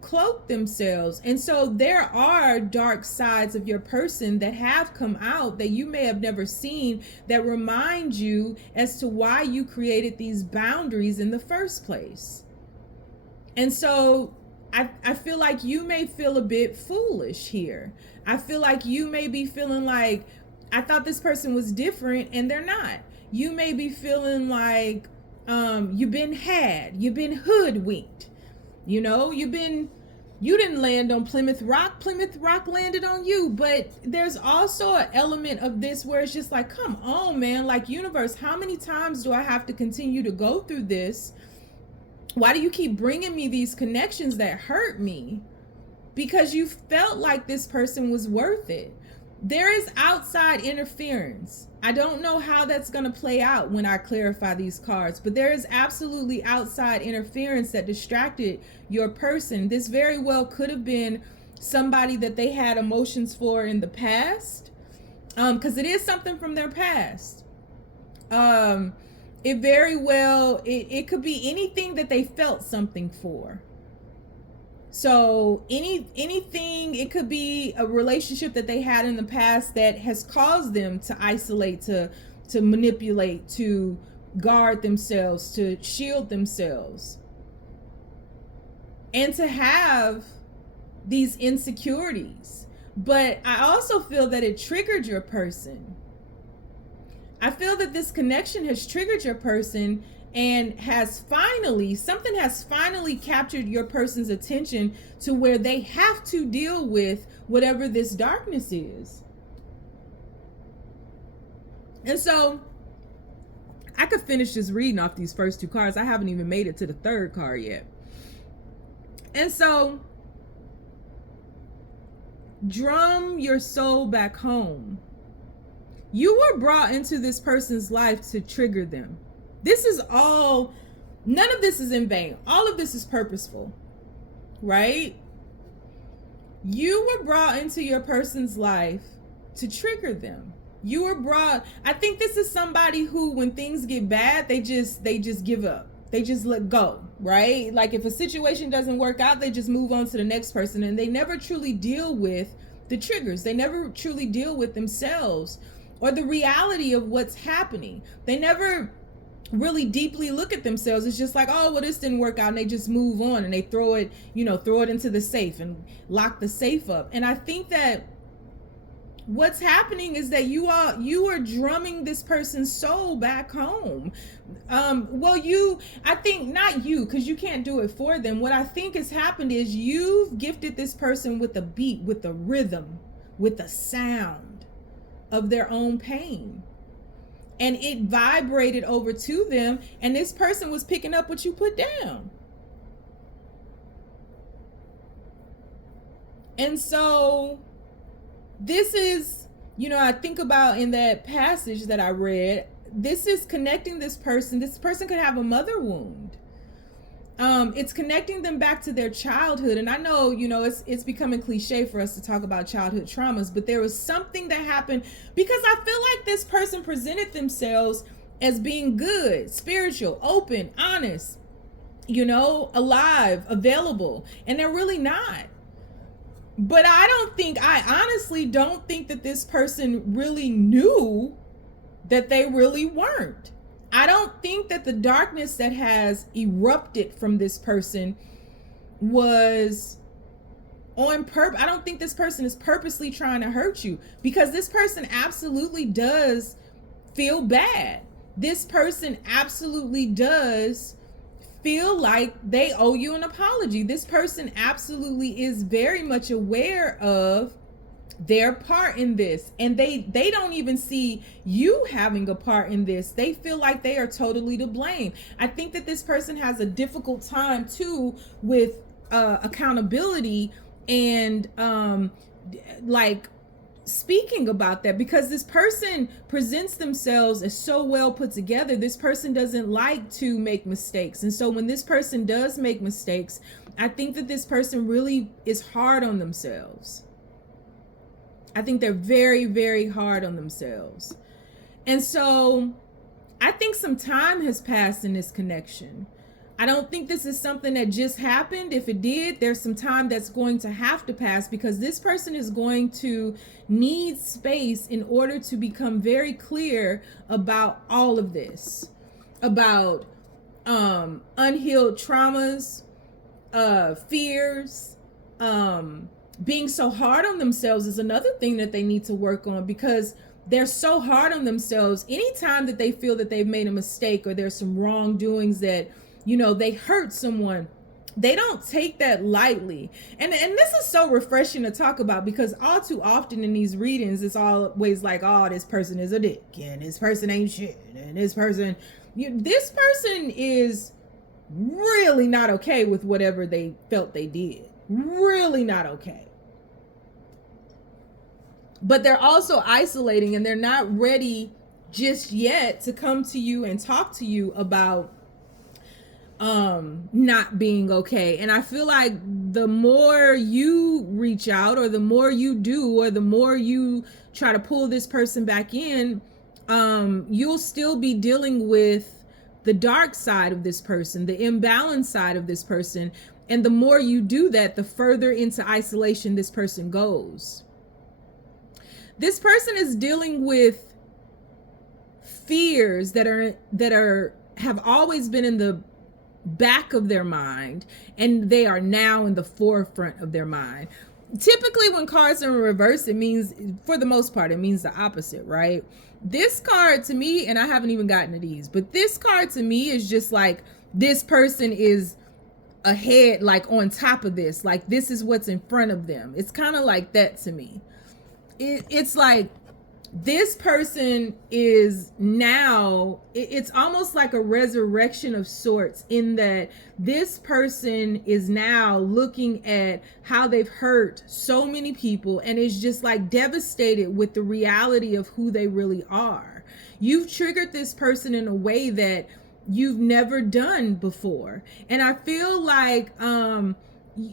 cloak themselves. And so there are dark sides of your person that have come out that you may have never seen, that remind you as to why you created these boundaries in the first place. And so I feel like you may feel a bit foolish here. I feel like you may be feeling like, I thought this person was different, and they're not. You may be feeling like you've been hoodwinked. You know, you've been You didn't land on Plymouth Rock landed on you. But there's also an element of this where it's just like, come on, man. Like, universe, how many times do I have to continue to go through this? Why do you keep bringing me these connections that hurt me? Because you felt like this person was worth it. There is outside interference. I don't know how that's going to play out when I clarify these cards, but there is absolutely outside interference that distracted your person. This very well could have been somebody that they had emotions for in the past, because it is something from their past. It very well, it could be anything that they felt something for. So anything, it could be a relationship that they had in the past that has caused them to isolate, to manipulate, to guard themselves, to shield themselves, and to have these insecurities. But I also feel that it triggered your person. I feel that this connection has triggered your person and something has finally captured your person's attention to where they have to deal with whatever this darkness is. And so I could finish just reading off these first two cards. I haven't even made it to the third card yet. And so, drum your soul back home. You were brought into this person's life to trigger them. This is all, none of this is in vain. All of this is purposeful, right? You were brought into your person's life to trigger them. You were brought, I think this is somebody who, when things get bad, they just give up. They just let go, right? Like if a situation doesn't work out, they just move on to the next person, and they never truly deal with the triggers. They never truly deal with themselves or the reality of what's happening. They never really deeply look at themselves. It's just like, oh, well, this didn't work out, and they just move on and they throw it into the safe and lock the safe up. And I think that what's happening is that you are drumming this person's soul back home. I think not you, because you can't do it for them. What I think has happened is you've gifted this person with a beat, with a rhythm, with a sound of their own pain. And it vibrated over to them, and this person was picking up what you put down. And so this is, I think about in that passage that I read, this is connecting this person. This person could have a mother wound. It's connecting them back to their childhood. And I know, it's becoming cliche for us to talk about childhood traumas, but there was something that happened, because I feel like this person presented themselves as being good, spiritual, open, honest, alive, available, and they're really not. But I honestly don't think that this person really knew that they really weren't. I don't think that the darkness that has erupted from this person was on purpose. I don't think this person is purposely trying to hurt you, because this person absolutely does feel bad. This person absolutely does feel like they owe you an apology. This person absolutely is very much aware of their part in this, and they don't even see you having a part in this. They feel like they are totally to blame. I think that this person has a difficult time too with accountability and like speaking about that, because this person presents themselves as so well put together. This person doesn't like to make mistakes, and so when this person does make mistakes, I think that this person really is hard on themselves. I think they're very, very hard on themselves. And so I think some time has passed in this connection. I don't think this is something that just happened. If it did, there's some time that's going to have to pass, because this person is going to need space in order to become very clear about all of this, about unhealed traumas, fears, being so hard on themselves is another thing that they need to work on, because they're so hard on themselves. Anytime that they feel that they've made a mistake or there's some wrongdoings that, they hurt someone, they don't take that lightly. And this is so refreshing to talk about, because all too often in these readings, it's always like, oh, this person is a dick, and this person ain't shit, and this person is really not okay with whatever they felt they did. Really not okay. But they're also isolating, and they're not ready just yet to come to you and talk to you about not being okay. And I feel like the more you reach out, or the more you do, or the more you try to pull this person back in, you'll still be dealing with the dark side of this person, the imbalanced side of this person. And the more you do that, the further into isolation this person goes. This person is dealing with fears that have always been in the back of their mind, and they are now in the forefront of their mind. Typically when cards are in reverse, it means, for the most part, it means the opposite, right? This card to me, and I haven't even gotten to these, but this card to me is just like, this person is ahead, like on top of this, like this is what's in front of them. It's kind of like that to me. It's like this person is now, it's almost like a resurrection of sorts, in that this person is now looking at how they've hurt so many people, and is just like devastated with the reality of who they really are. You've triggered this person in a way that you've never done before. And I feel like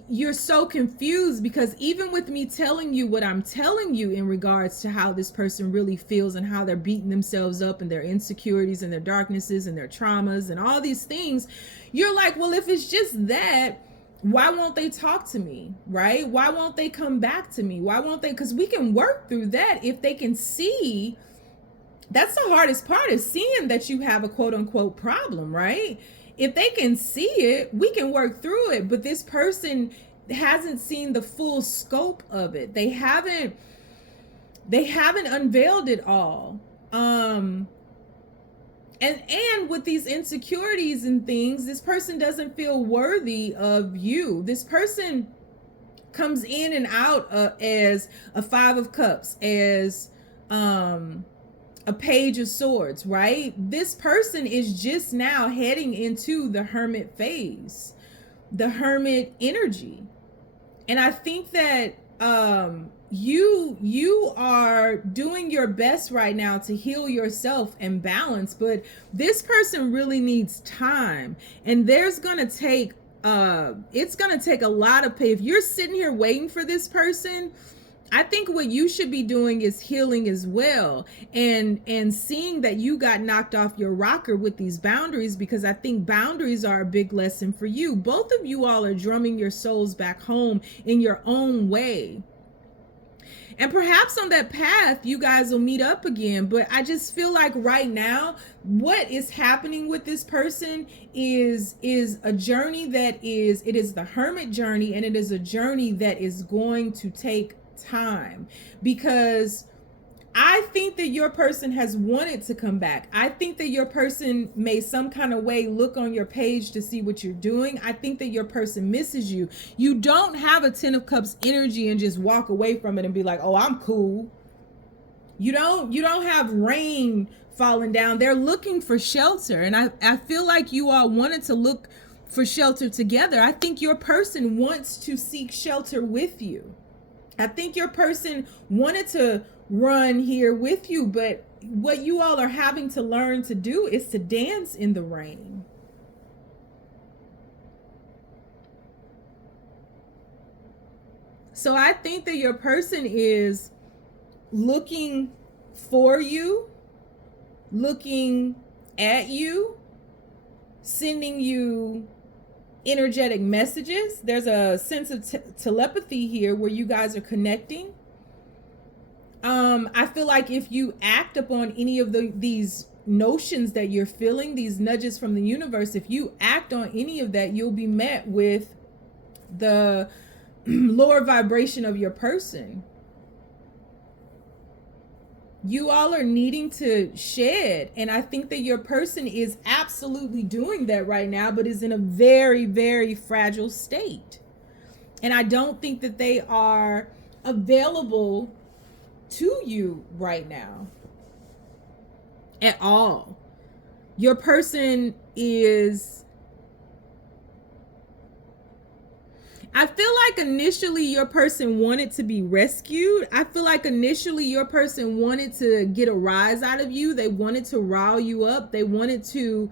you're so confused, because even with me telling you what I'm telling you in regards to how this person really feels, and how they're beating themselves up, and their insecurities and their darknesses and their traumas and all these things, you're like, well, if it's just that, why won't they talk to me, right? Why won't they come back to me? Why won't they? Because we can work through that if they can see. That's the hardest part, is seeing that you have a quote unquote problem, right? If they can see it, we can work through it. But this person hasn't seen the full scope of it. They haven't unveiled it all. And with these insecurities and things, this person doesn't feel worthy of you. This person comes in and out as a 5 of Cups, as a Page of Swords, right? This person is just now heading into the Hermit phase, the Hermit energy. And I think that you are doing your best right now to heal yourself and balance, but this person really needs time, and there's gonna take it's gonna take a lot of if you're sitting here waiting for this person. I think what you should be doing is healing as well, and seeing that you got knocked off your rocker with these boundaries, because I think boundaries are a big lesson for you. Both of you all are drumming your souls back home in your own way. And perhaps on that path, you guys will meet up again. But I just feel like right now, what is happening with this person is a journey that it is the Hermit journey, and it is a journey that is going to take time, because I think that your person has wanted to come back. I think that your person may some kind of way look on your page to see what you're doing. I think that your person misses you. You don't have a 10 of Cups energy and just walk away from it and be like, oh, I'm cool. You don't have rain falling down. They're looking for shelter. And I feel like you all wanted to look for shelter together. I think your person wants to seek shelter with you. I think your person wanted to run here with you, but what you all are having to learn to do is to dance in the rain. So I think that your person is looking for you, looking at you, sending you energetic messages. There's a sense of telepathy here where you guys are connecting. I feel like if you act upon any of these notions that you're feeling, these nudges from the universe, if you act on any of that, you'll be met with the lower vibration of your person. you all are needing to shed. And I think that your person is absolutely doing that right now, but is in a very, very fragile state. And I don't think that they are available to you right now at all. Your person is, I feel like initially your person wanted to be rescued. I feel like initially your person wanted to get a rise out of you. They wanted to rile you up. They wanted to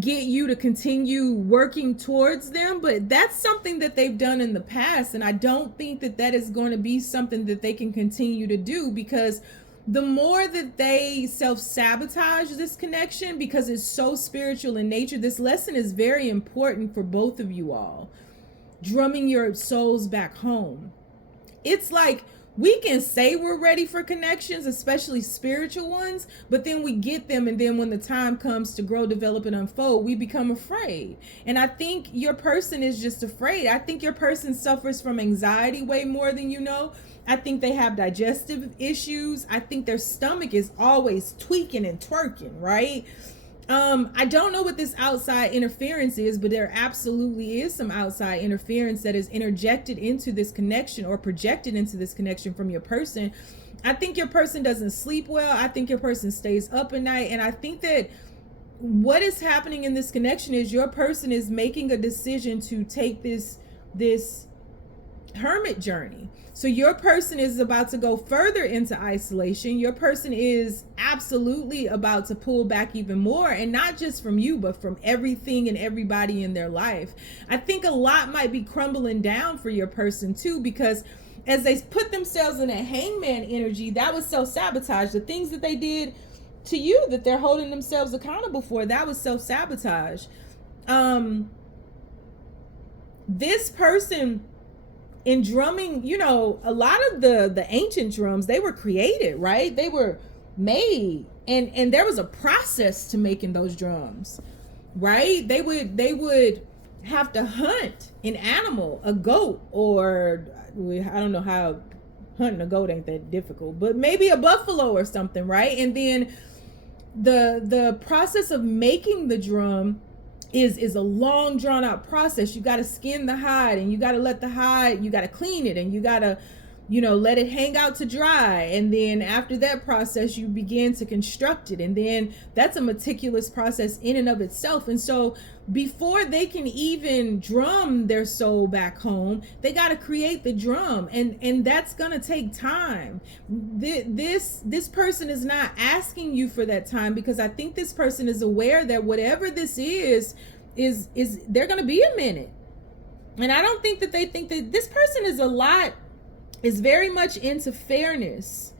get you to continue working towards them, but that's something that they've done in the past, and I don't think that that is going to be something that they can continue to do, because the more that they self-sabotage this connection, because it's so spiritual in nature, this lesson is very important for both of you all. Drumming your souls back home. It's like we can say we're ready for connections, especially spiritual ones, but then we get them, and then when the time comes to grow, develop, and unfold, we become afraid. And I think your person is just afraid. I think your person suffers from anxiety way more than you know. I think they have digestive issues. I think their stomach is always tweaking and twerking, right? I don't know what this outside interference is, but there absolutely is some outside interference that is interjected into this connection or projected into this connection from your person. I think your person doesn't sleep well. I think your person stays up at night. And I think that what is happening in this connection is your person is making a decision to take this hermit journey. So your person is about to go further into isolation. Your person is absolutely about to pull back even more, and not just from you, but from everything and everybody in their life. I think a lot might be crumbling down for your person too, because as they put themselves in a hangman energy, that was self-sabotage. The things that they did to you that they're holding themselves accountable for, that was self-sabotage. This person, in drumming, you know, a lot of the ancient drums, they were created, right? They were made, and there was a process to making those drums, right? They would have to hunt an animal, a goat, or I don't know how hunting a goat ain't that difficult, but maybe a buffalo or something, right? And then the process of making the drum is a long drawn out process. You got to skin the hide, and you got to let the hide, you got to clean it, and you got to, you know, let it hang out to dry. And then after that process, you begin to construct it. And then that's a meticulous process in and of itself. And so before they can even drum their soul back home, they got to create the drum. And that's going to take time. This person is not asking you for that time, because I think this person is aware that whatever this is they're going to be a minute. And I don't think that they think that this person is very much into fairness.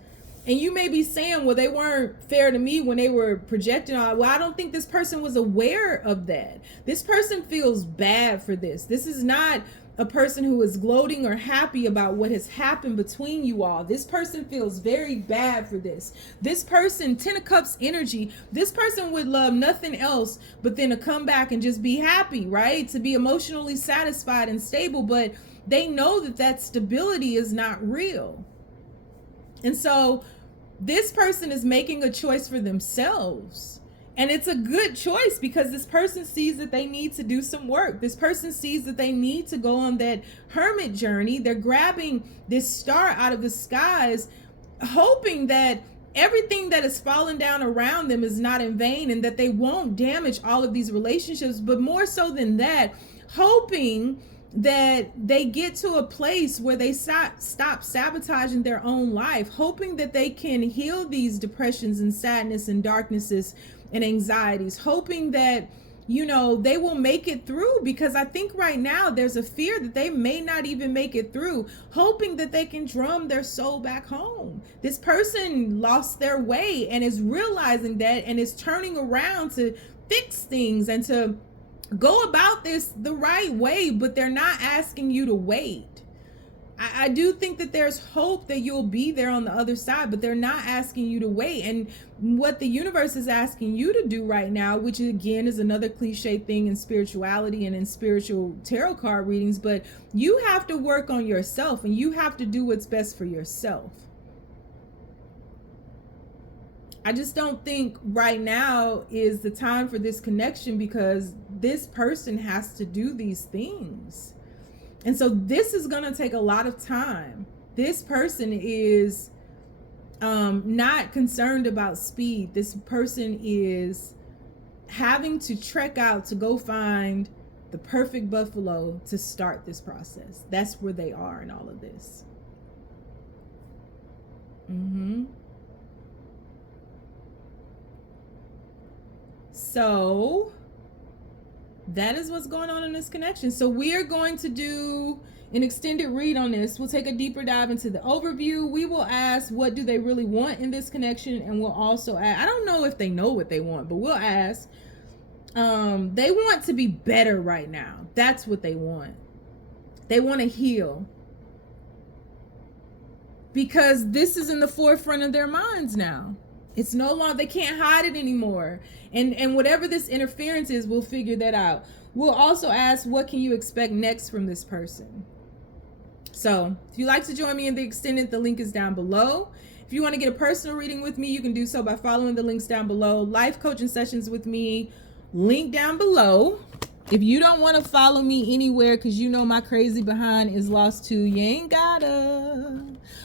And you may be saying, well, they weren't fair to me when they were projecting on. Well, I don't think this person was aware of that. This person feels bad for this. This is not a person who is gloating or happy about what has happened between you all. This person feels very bad for this. This person, 10 of Cups energy, this person would love nothing else but then to come back and just be happy, right? To be emotionally satisfied and stable, but they know that that stability is not real. And so this person is making a choice for themselves. And it's a good choice, because this person sees that they need to do some work. This person sees that they need to go on that hermit journey. They're grabbing this star out of the skies, hoping that everything that is falling down around them is not in vain, and that they won't damage all of these relationships. But more so than that, hoping that they get to a place where they stop sabotaging their own life, hoping that they can heal these depressions and sadness and darknesses and anxieties, hoping that, you know, they will make it through, because I think right now there's a fear that they may not even make it through, hoping that they can drum their soul back home. This person lost their way and is realizing that, and is turning around to fix things and to go about this the right way, but they're not asking you to wait. I do think that there's hope that you'll be there on the other side, but they're not asking you to wait. And what the universe is asking you to do right now, which again is another cliche thing in spirituality and in spiritual tarot card readings, but you have to work on yourself, and you have to do what's best for yourself. I just don't think right now is the time for this connection, because this person has to do these things. And so this is going to take a lot of time. This person is not concerned about speed. This person is having to trek out to go find the perfect buffalo to start this process. That's where they are in all of this. So that is what's going on in this connection. So we are going to do an extended read on this. We'll take a deeper dive into the overview. We will ask, what do they really want in this connection? And we'll also ask, I don't know if they know what they want, but we'll ask, they want to be better right now. That's what they want. They want to heal, because this is in the forefront of their minds now. It's no longer, they can't hide it anymore. And whatever this interference is, we'll figure that out. We'll also ask, what can you expect next from this person? So if you'd like to join me in the extended, the link is down below. If you want to get a personal reading with me, you can do so by following the links down below. Life coaching sessions with me, link down below. If you don't want to follow me anywhere because you know my crazy behind is lost too, you ain't gotta.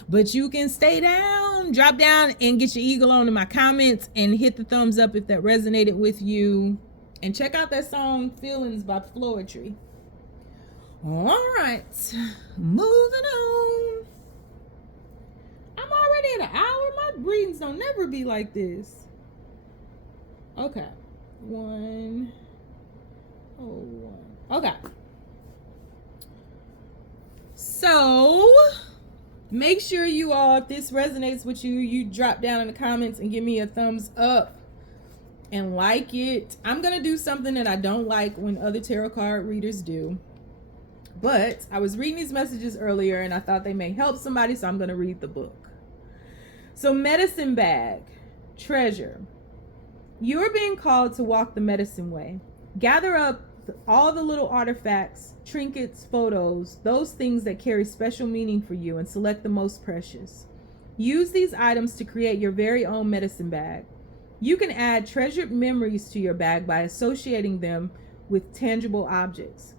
But you can stay down, drop down, and get your eagle on in my comments and hit the thumbs up if that resonated with you. And check out that song, Feelings by Floetry. All right, moving on. I'm already at an hour. My readings don't never be like this. Okay. 101. Okay. So make sure you all, if this resonates with you, you drop down in the comments and give me a thumbs up and like it. I'm going to do something that I don't like when other tarot card readers do. But I was reading these messages earlier and I thought they may help somebody, so I'm going to read the book. So medicine bag, treasure. You are being called to walk the medicine way. Gather up all the little artifacts, trinkets, photos, those things that carry special meaning for you, and select the most precious. Use these items to create your very own medicine bag. You can add treasured memories to your bag by associating them with tangible objects.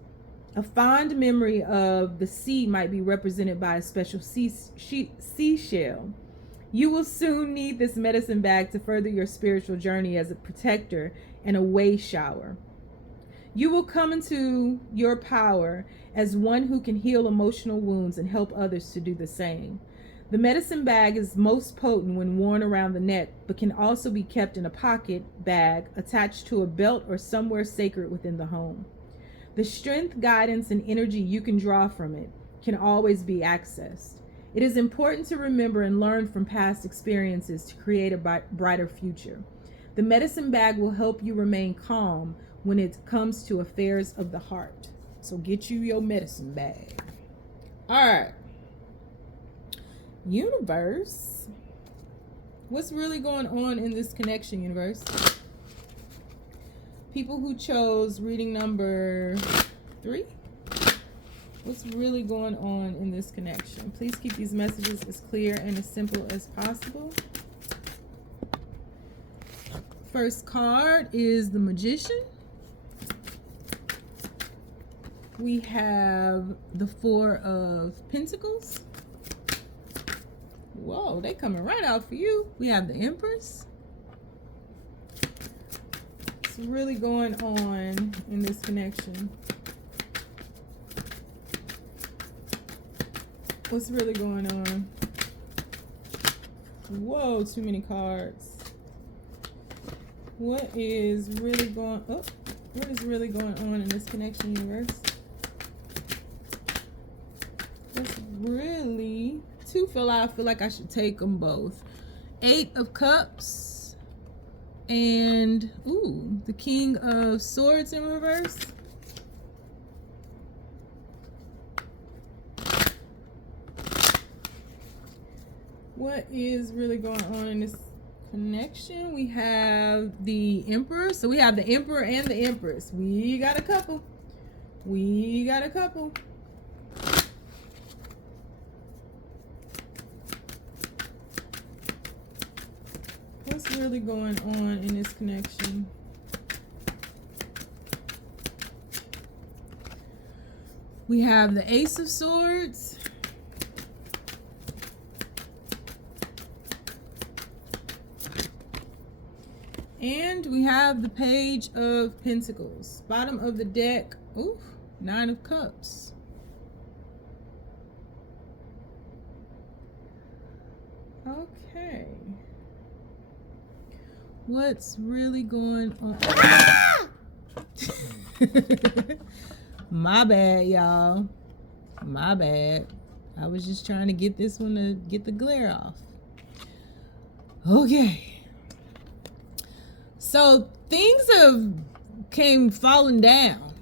A fond memory of the sea might be represented by a special seashell. You will soon need this medicine bag to further your spiritual journey as a protector and a way shower. You will come into your power as one who can heal emotional wounds and help others to do the same. The medicine bag is most potent when worn around the neck, but can also be kept in a pocket bag attached to a belt or somewhere sacred within the home. The strength, guidance, and energy you can draw from it can always be accessed. It is important to remember and learn from past experiences to create a brighter future. The medicine bag will help you remain calm when it comes to affairs of the heart. So get you your medicine bag. All right. Universe. What's really going on in this connection, universe? People who chose reading number 3. What's really going on in this connection? Please keep these messages as clear and as simple as possible. First card is the Magician. We have the 4 of Pentacles. Whoa, they coming right out for you. We have the Empress. What's really going on in this connection? What's really going on? Whoa, too many cards. What is really going on? What is really going on in this connection, universe? What's really... I feel like I should take them both. 8 of Cups and the King of Swords in reverse. What is really going on in this connection? We have the Emperor. So we have the Emperor and the Empress. We got a couple. What's really going on in this connection? We have the Ace of Swords. And we have the Page of Pentacles. Bottom of the deck, ooh, Nine of Cups. Okay. What's really going on? Ah! My bad, y'all. My bad. I was just trying to get this one to get the glare off. Okay. So things have came falling down.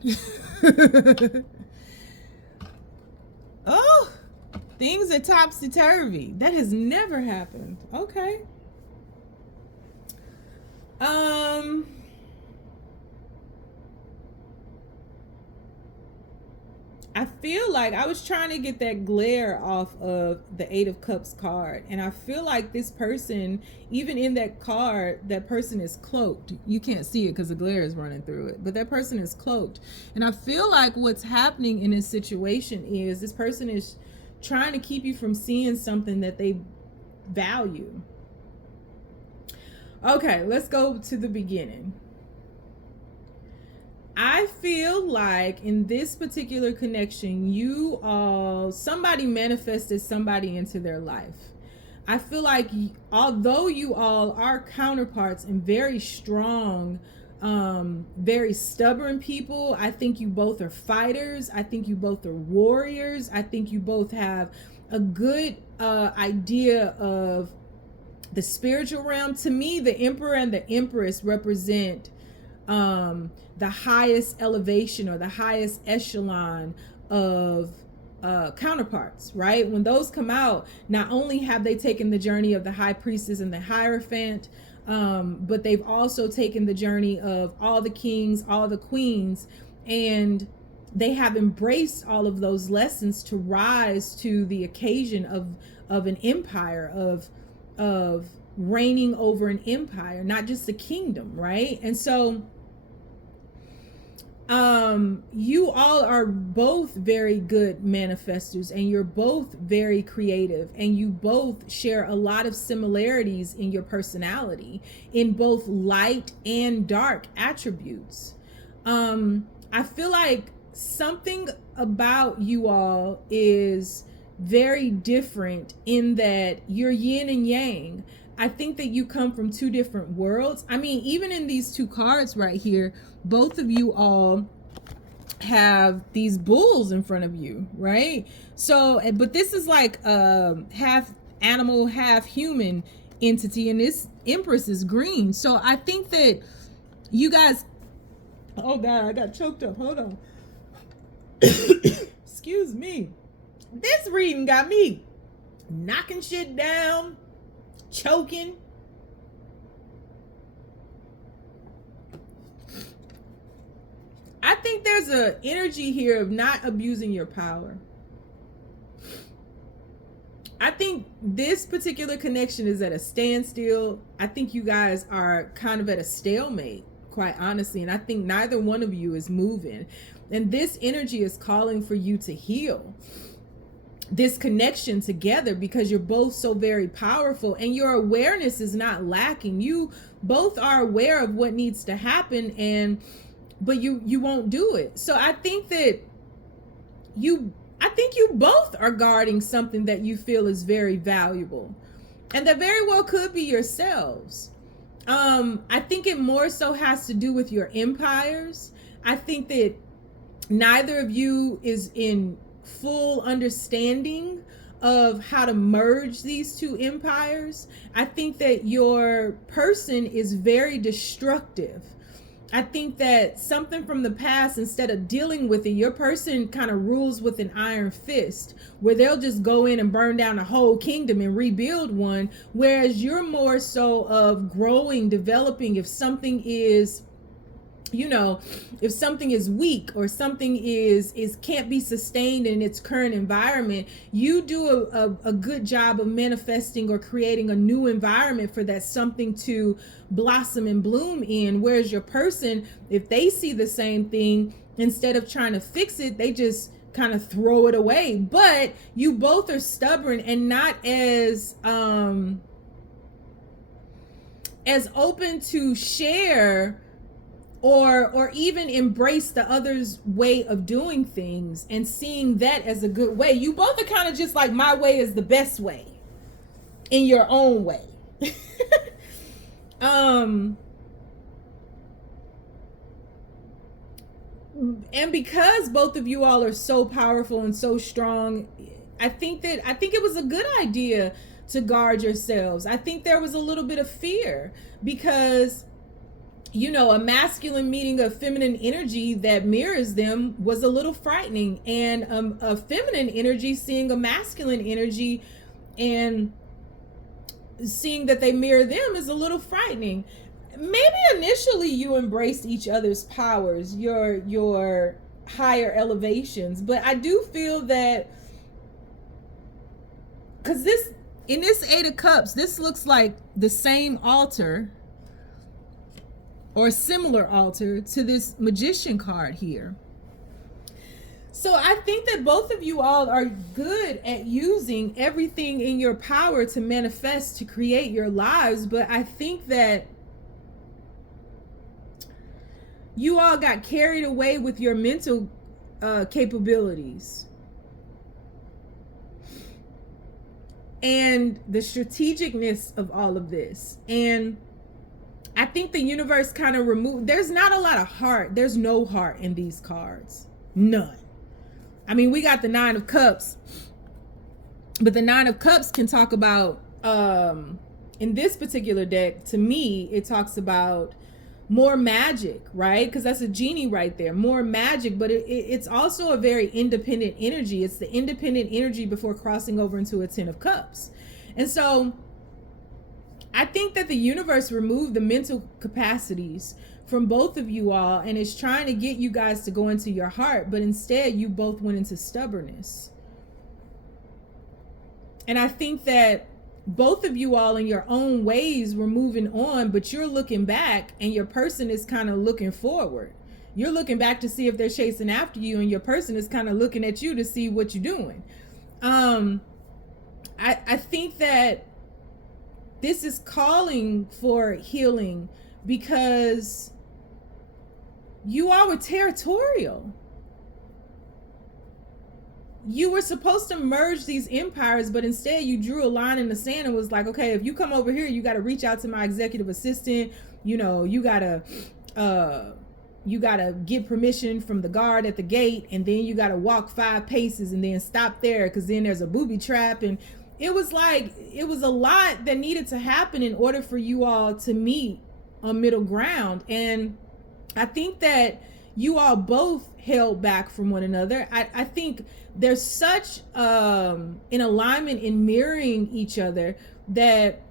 Oh, things are topsy-turvy. That has never happened. Okay. I feel like I was trying to get that glare off of the Eight of Cups card, and I feel like this person, even in that card, that person is cloaked. You can't see it because the glare is running through it, but that person is cloaked. And I feel like what's happening in this situation is this person is trying to keep you from seeing something that they value. Okay, let's go to the beginning. I feel like in this particular connection, somebody manifested somebody into their life. I feel like although you all are counterparts and very strong, very stubborn people, I think you both are fighters. I think you both are warriors. I think you both have a good idea of the spiritual realm. To me, the Emperor and the Empress represent the highest elevation or the highest echelon of counterparts, right? When those come out, not only have they taken the journey of the High Priestess and the Hierophant, but they've also taken the journey of all the kings, all the queens, and they have embraced all of those lessons to rise to the occasion of an empire, of reigning over an empire, not just a kingdom, right? And so you all are both very good manifestors, and you're both very creative, and you both share a lot of similarities in your personality, in both light and dark attributes. I feel like something about you all is very different in that you're yin and yang. I think that you come from two different worlds. I mean, even in these two cards right here, both of you all have these bulls in front of you, right? So, but this is like a half animal, half human entity, and this Empress is green. So I think that you guys, oh God, I got choked up. Hold on. Excuse me. This reading got me knocking shit down, choking. I think there's an energy here of not abusing your power. I think this particular connection is at a standstill. I think you guys are kind of at a stalemate, quite honestly. And I think neither one of you is moving. And this energy is calling for you to heal this connection together, because you're both so very powerful and your awareness is not lacking. You both are aware of what needs to happen, but you won't do it. So I think that you both are guarding something that you feel is very valuable, and that very well could be yourselves. I think it more so has to do with your empires. I think that neither of you is in full understanding of how to merge these two empires. I think that your person is very destructive. I think that something from the past, instead of dealing with it, your person kind of rules with an iron fist, where they'll just go in and burn down a whole kingdom and rebuild one, whereas you're more so of growing, developing. If something is you know, if something is weak or something is can't be sustained in its current environment, you do a good job of manifesting or creating a new environment for that something to blossom and bloom in. Whereas your person, if they see the same thing, instead of trying to fix it, they just kind of throw it away. But you both are stubborn and not as open to share or even embrace the other's way of doing things and seeing that as a good way. You both are kind of just like, my way is the best way in your own way. And because both of you all are so powerful and so strong, I think it was a good idea to guard yourselves. I think there was a little bit of fear because, you know, a masculine meeting a feminine energy that mirrors them was a little frightening, and a feminine energy seeing a masculine energy and seeing that they mirror them is a little frightening. Maybe initially you embraced each other's powers, your higher elevations, but I do feel that, because in this Eight of Cups, this looks like the same altar or a similar altar to this Magician card here. So I think that both of you all are good at using everything in your power to manifest, to create your lives. But I think that you all got carried away with your mental capabilities and the strategicness of all of this. And I think the universe kind of removed, there's not a lot of heart. There's no heart in these cards. None. I mean, we got the Nine of Cups, but the Nine of Cups can talk about, in this particular deck, to me, it talks about more magic, right? Because that's a genie right there, more magic, but it's also a very independent energy. It's the independent energy before crossing over into a Ten of Cups. And so I think that the universe removed the mental capacities from both of you all and is trying to get you guys to go into your heart, but instead you both went into stubbornness. And I think that both of you all in your own ways were moving on, but you're looking back and your person is kind of looking forward. You're looking back to see if they're chasing after you, and your person is kind of looking at you to see what you're doing. I think that this is calling for healing because you all were territorial. You were supposed to merge these empires, but instead you drew a line in the sand and was like, okay, if you come over here, you got to reach out to my executive assistant. You know, you gotta get permission from the guard at the gate, and then you gotta walk 5 paces and then stop there because then there's a booby trap. And it was like, it was a lot that needed to happen in order for you all to meet on middle ground. And I think that you all both held back from one another. I think there's such an alignment in mirroring each other that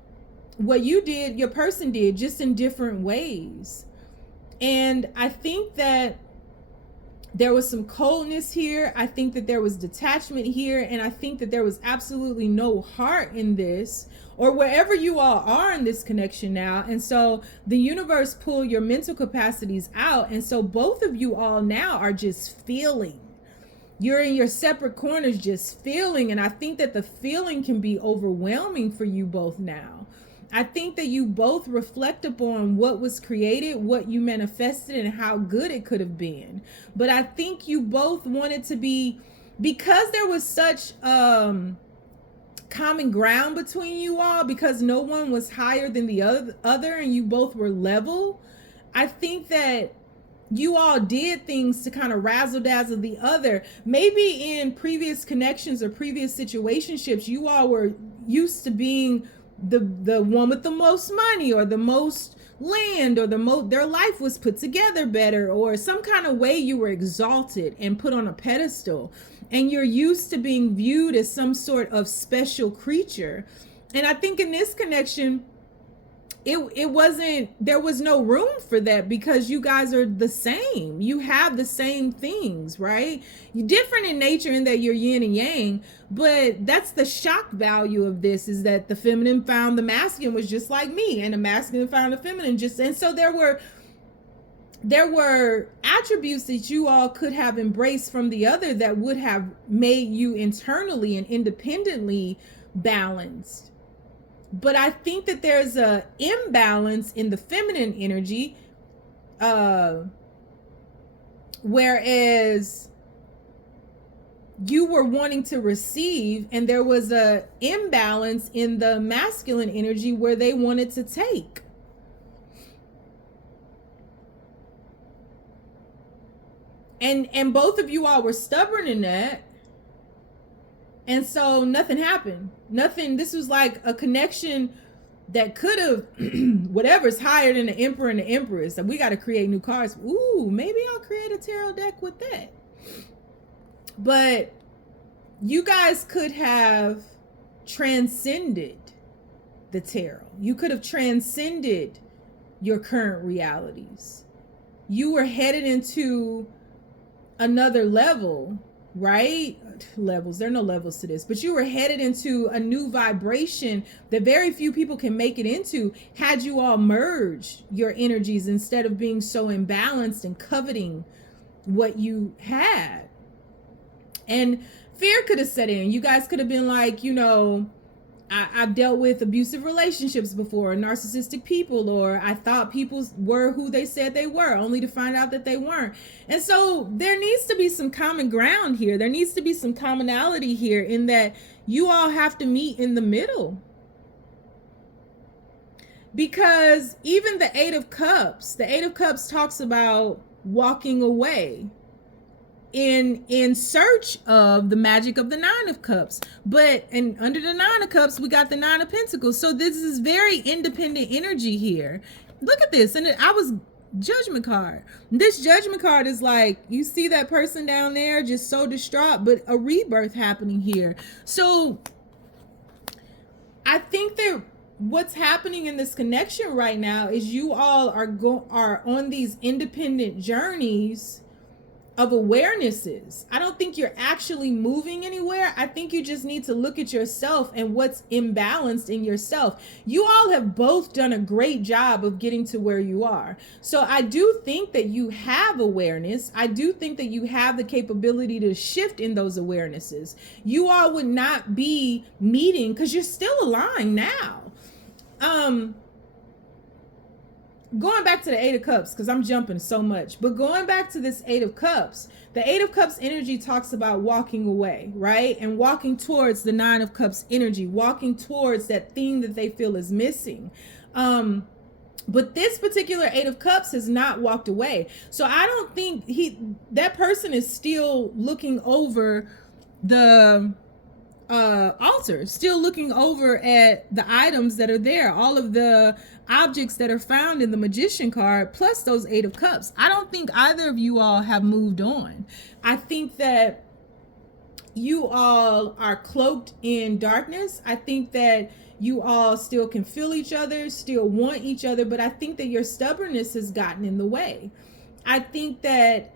what you did, your person did, just in different ways. And I think that there was some coldness here. I think that there was detachment here. And I think that there was absolutely no heart in this, or wherever you all are in this connection now. And so the universe pulled your mental capacities out. And so both of you all now are just feeling. You're in your separate corners just feeling. And I think that the feeling can be overwhelming for you both now. I think that you both reflect upon what was created, what you manifested, and how good it could have been. But I think you both wanted to be, because there was such common ground between you all, because no one was higher than the other and you both were level. I think that you all did things to kind of razzle dazzle the other. Maybe in previous connections or previous situationships, you all were used to being the one with the most money or the most land, or their life was put together better, or some kind of way you were exalted and put on a pedestal, and you're used to being viewed as some sort of special creature. And I think in this connection, it wasn't, there was no room for that because you guys are the same. You have the same things, right? You're different in nature in that you're yin and yang, but that's the shock value of this, is that the feminine found the masculine was just like me, and the masculine found the feminine just, and so there were attributes that you all could have embraced from the other that would have made you internally and independently balanced. But I think that there's a imbalance in the feminine energy, whereas you were wanting to receive, and there was a imbalance in the masculine energy where they wanted to take. And both of you all were stubborn in that. And so nothing happened. Nothing. This was like a connection that could have, whatever's higher than the emperor and the empress. And we got to create new cards. Ooh, maybe I'll create a tarot deck with that. But you guys could have transcended the tarot. You could have transcended your current realities. You were headed into another level, right? Levels, there are no levels to this, but you were headed into a new vibration that very few people can make it into had you all merged your energies instead of being so imbalanced and coveting what you had. And fear could have set in. You guys could have been like, you know, I've dealt with abusive relationships before, narcissistic people, or I thought people were who they said they were, only to find out that they weren't. And so there needs to be some common ground here. There needs to be some commonality here in that you all have to meet in the middle. Because even the Eight of Cups talks about walking away in search of the magic of the Nine of Cups. But and under the Nine of Cups, we got the Nine of Pentacles. So this is very independent energy here. Look at this. And I was Judgment card. This Judgment card is like, you see that person down there just so distraught, but a rebirth happening here. So I think that what's happening in this connection right now is you all are on these independent journeys of awarenesses. I don't think you're actually moving anywhere. I think you just need to look at yourself and what's imbalanced in yourself. You all have both done a great job of getting to where you are. So I do think that you have awareness. I do think that you have the capability to shift in those awarenesses. You all would not be meeting because you're still aligned now. Going back to the Eight of Cups, because I'm jumping so much, but going back to this Eight of Cups, the Eight of Cups energy talks about walking away, right? And walking towards the Nine of Cups energy, walking towards that thing that they feel is missing. But this particular Eight of Cups has not walked away. So I don't think that person is still looking over the altar, still looking over at the items that are there, all of the objects that are found in the Magician card, plus those Eight of Cups. I don't think either of you all have moved on. I think that you all are cloaked in darkness. I think that you all still can feel each other, still want each other, but I think that your stubbornness has gotten in the way. I think that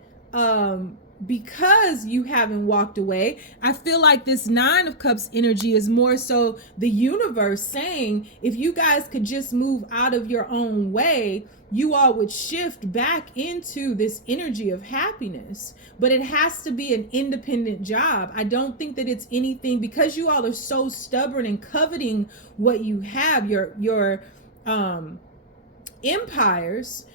because you haven't walked away, I feel like this Nine of Cups energy is more so the universe saying, if you guys could just move out of your own way, you all would shift back into this energy of happiness. But it has to be an independent job. I don't think that it's anything, because you all are so stubborn and coveting what you have, your empires.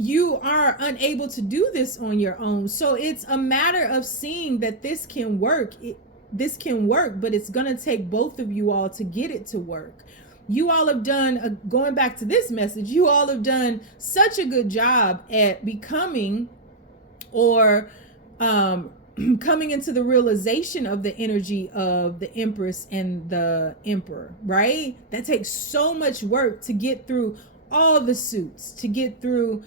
You are unable to do this on your own. So it's a matter of seeing that this can work. This can work, but it's going to take both of you all to get it to work. You all have done, going back to this message, you all have done such a good job at becoming or coming into the realization of the energy of the Empress and the Emperor, right? That takes so much work to get through all the suits, to get through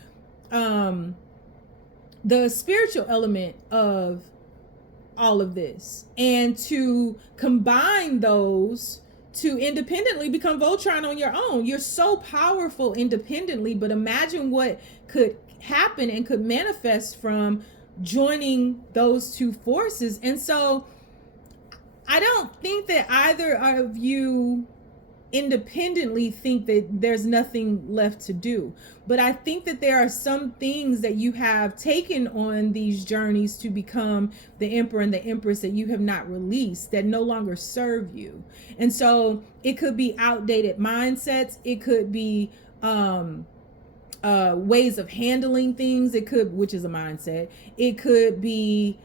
the spiritual element of all of this, and to combine those to independently become Voltron on your own. You're so powerful independently, but imagine what could happen and could manifest from joining those two forces. And so I don't think that either of you independently think that there's nothing left to do, but I think that there are some things that you have taken on these journeys to become the emperor and the empress that you have not released, that no longer serve you. And so it could be outdated mindsets, it could be ways of handling things, it could, which is a mindset, it could be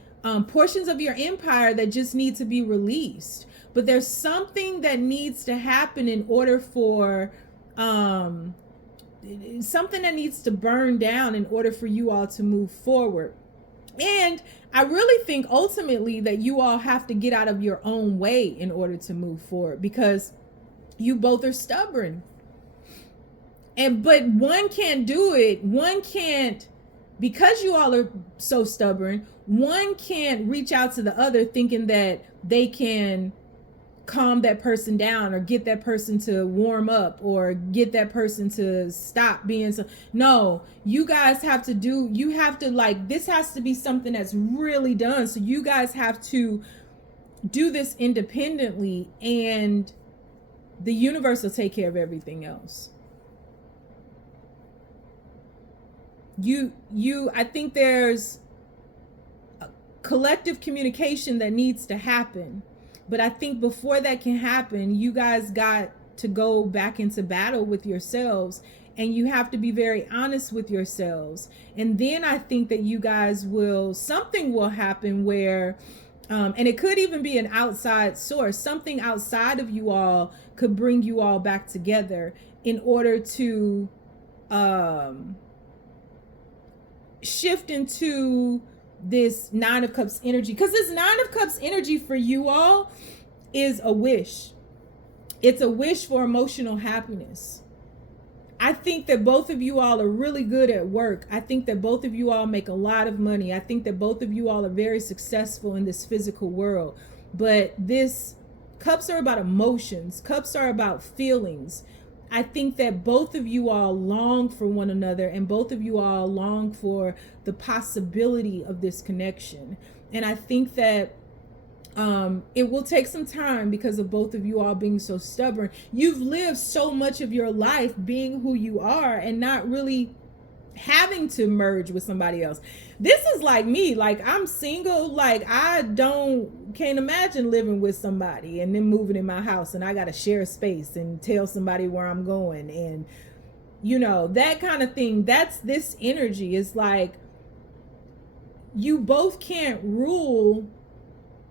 portions of your empire that just need to be released. But there's something that needs to happen in order for something that needs to burn down in order for you all to move forward. And I really think ultimately that you all have to get out of your own way in order to move forward, because you both are stubborn. But one can't do it. One can't, because you all are so stubborn, one can't reach out to the other thinking that they can calm that person down or get that person to warm up or get that person to stop being so. No, you guys have to do, you have to, like, this has to be something that's really done. So you guys have to do this independently, and the universe will take care of everything else. I think there's a collective communication that needs to happen. But I think before that can happen, you guys got to go back into battle with yourselves, and you have to be very honest with yourselves. And then I think that you guys will, something will happen where, and it could even be an outside source, something outside of you all could bring you all back together in order to shift into this Nine of Cups energy, because this Nine of Cups energy for you all is a wish. It's a wish for emotional happiness. I think that both of you all are really good at work. I think that both of you all make a lot of money. I think that both of you all are very successful in this physical world. But this, cups are about emotions. Cups are about feelings. I think that both of you all long for one another, and both of you all long for the possibility of this connection. And I think that it will take some time because of both of you all being so stubborn. You've lived so much of your life being who you are and not really having to merge with somebody else. This is like me, like I'm single, like I can't imagine living with somebody and then moving in my house and I gotta share space and tell somebody where I'm going, and you know, that kind of thing. That's this energy. It's like you both can't rule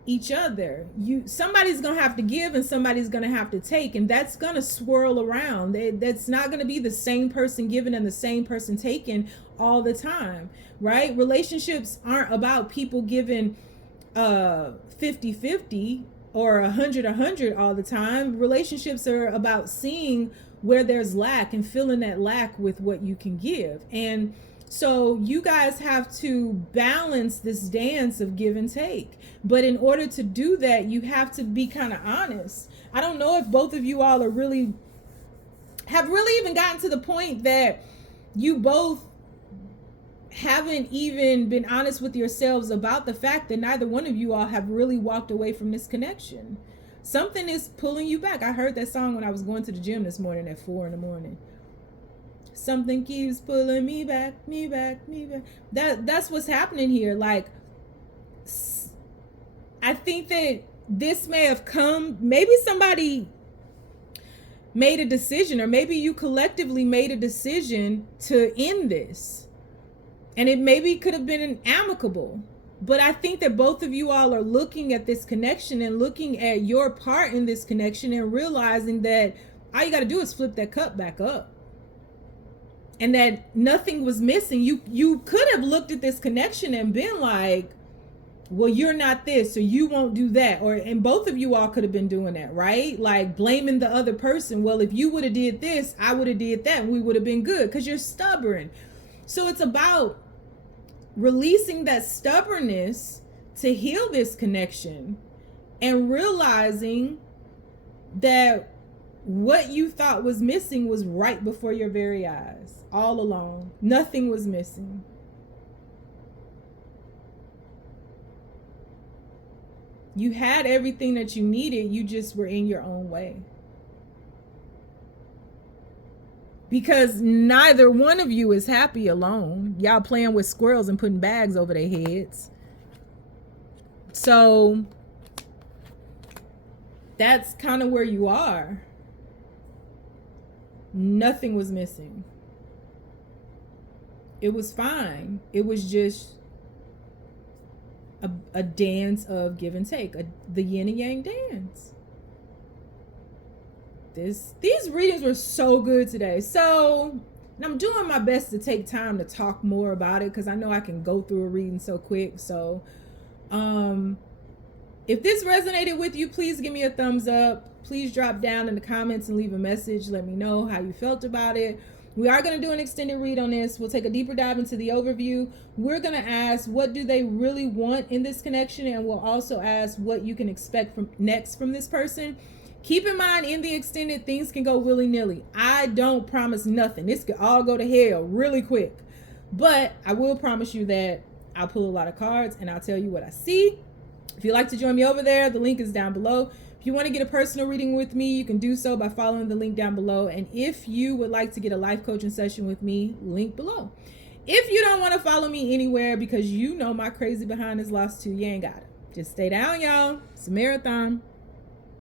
each other. Somebody's gonna have to give and somebody's gonna have to take, and that's gonna swirl around. That's not gonna be the same person giving and the same person taking all the time, right? Relationships aren't about people giving 50-50 or 100-100 all the time. Relationships are about seeing where there's lack and filling that lack with what you can give. And so you guys have to balance this dance of give and take. But in order to do that, you have to be kind of honest. I don't know if both of you all have really even gotten to the point that you both haven't even been honest with yourselves about the fact that neither one of you all have really walked away from this connection. Something is pulling you back. I heard that song when I was going to the gym this morning at 4 a.m. Something keeps pulling me back, me back, me back. That's what's happening here. Like, I think that this may have come, maybe somebody made a decision, or maybe you collectively made a decision to end this. And it maybe could have been an amicable. But I think that both of you all are looking at this connection and looking at your part in this connection and realizing that all you got to do is flip that cup back up. And that nothing was missing. You could have looked at this connection and been like, well, you're not this, or you won't do that. And both of you all could have been doing that, right? Like blaming the other person. Well, if you would have did this, I would have did that, and we would have been good, because you're stubborn. So it's about releasing that stubbornness to heal this connection and realizing that what you thought was missing was right before your very eyes, all along. Nothing was missing. You had everything that you needed, you just were in your own way. Because neither one of you is happy alone. Y'all playing with squirrels and putting bags over their heads. So that's kind of where you are. Nothing was missing. It was fine. It was just a dance of give and take, the yin and yang dance. These readings were so good today. So, and I'm doing my best to take time to talk more about it because I know I can go through a reading so quick. So, if this resonated with you, please give me a thumbs up. Please drop down in the comments and leave a message. Let me know how you felt about it. We are going to do an extended read on this. We'll take a deeper dive into the overview. We're going to ask, what do they really want in this connection? And we'll also ask what you can expect from next from this person. Keep in mind, in the extended, things can go willy-nilly. I don't promise nothing. This could all go to hell really quick. But I will promise you that I'll pull a lot of cards and I'll tell you what I see. If you'd like to join me over there, the link is down below. If you want to get a personal reading with me, you can do so by following the link down below. And if you would like to get a life coaching session with me, link below. If you don't want to follow me anywhere because you know my crazy behind is lost too, you ain't got it. Just stay down, y'all. It's a marathon.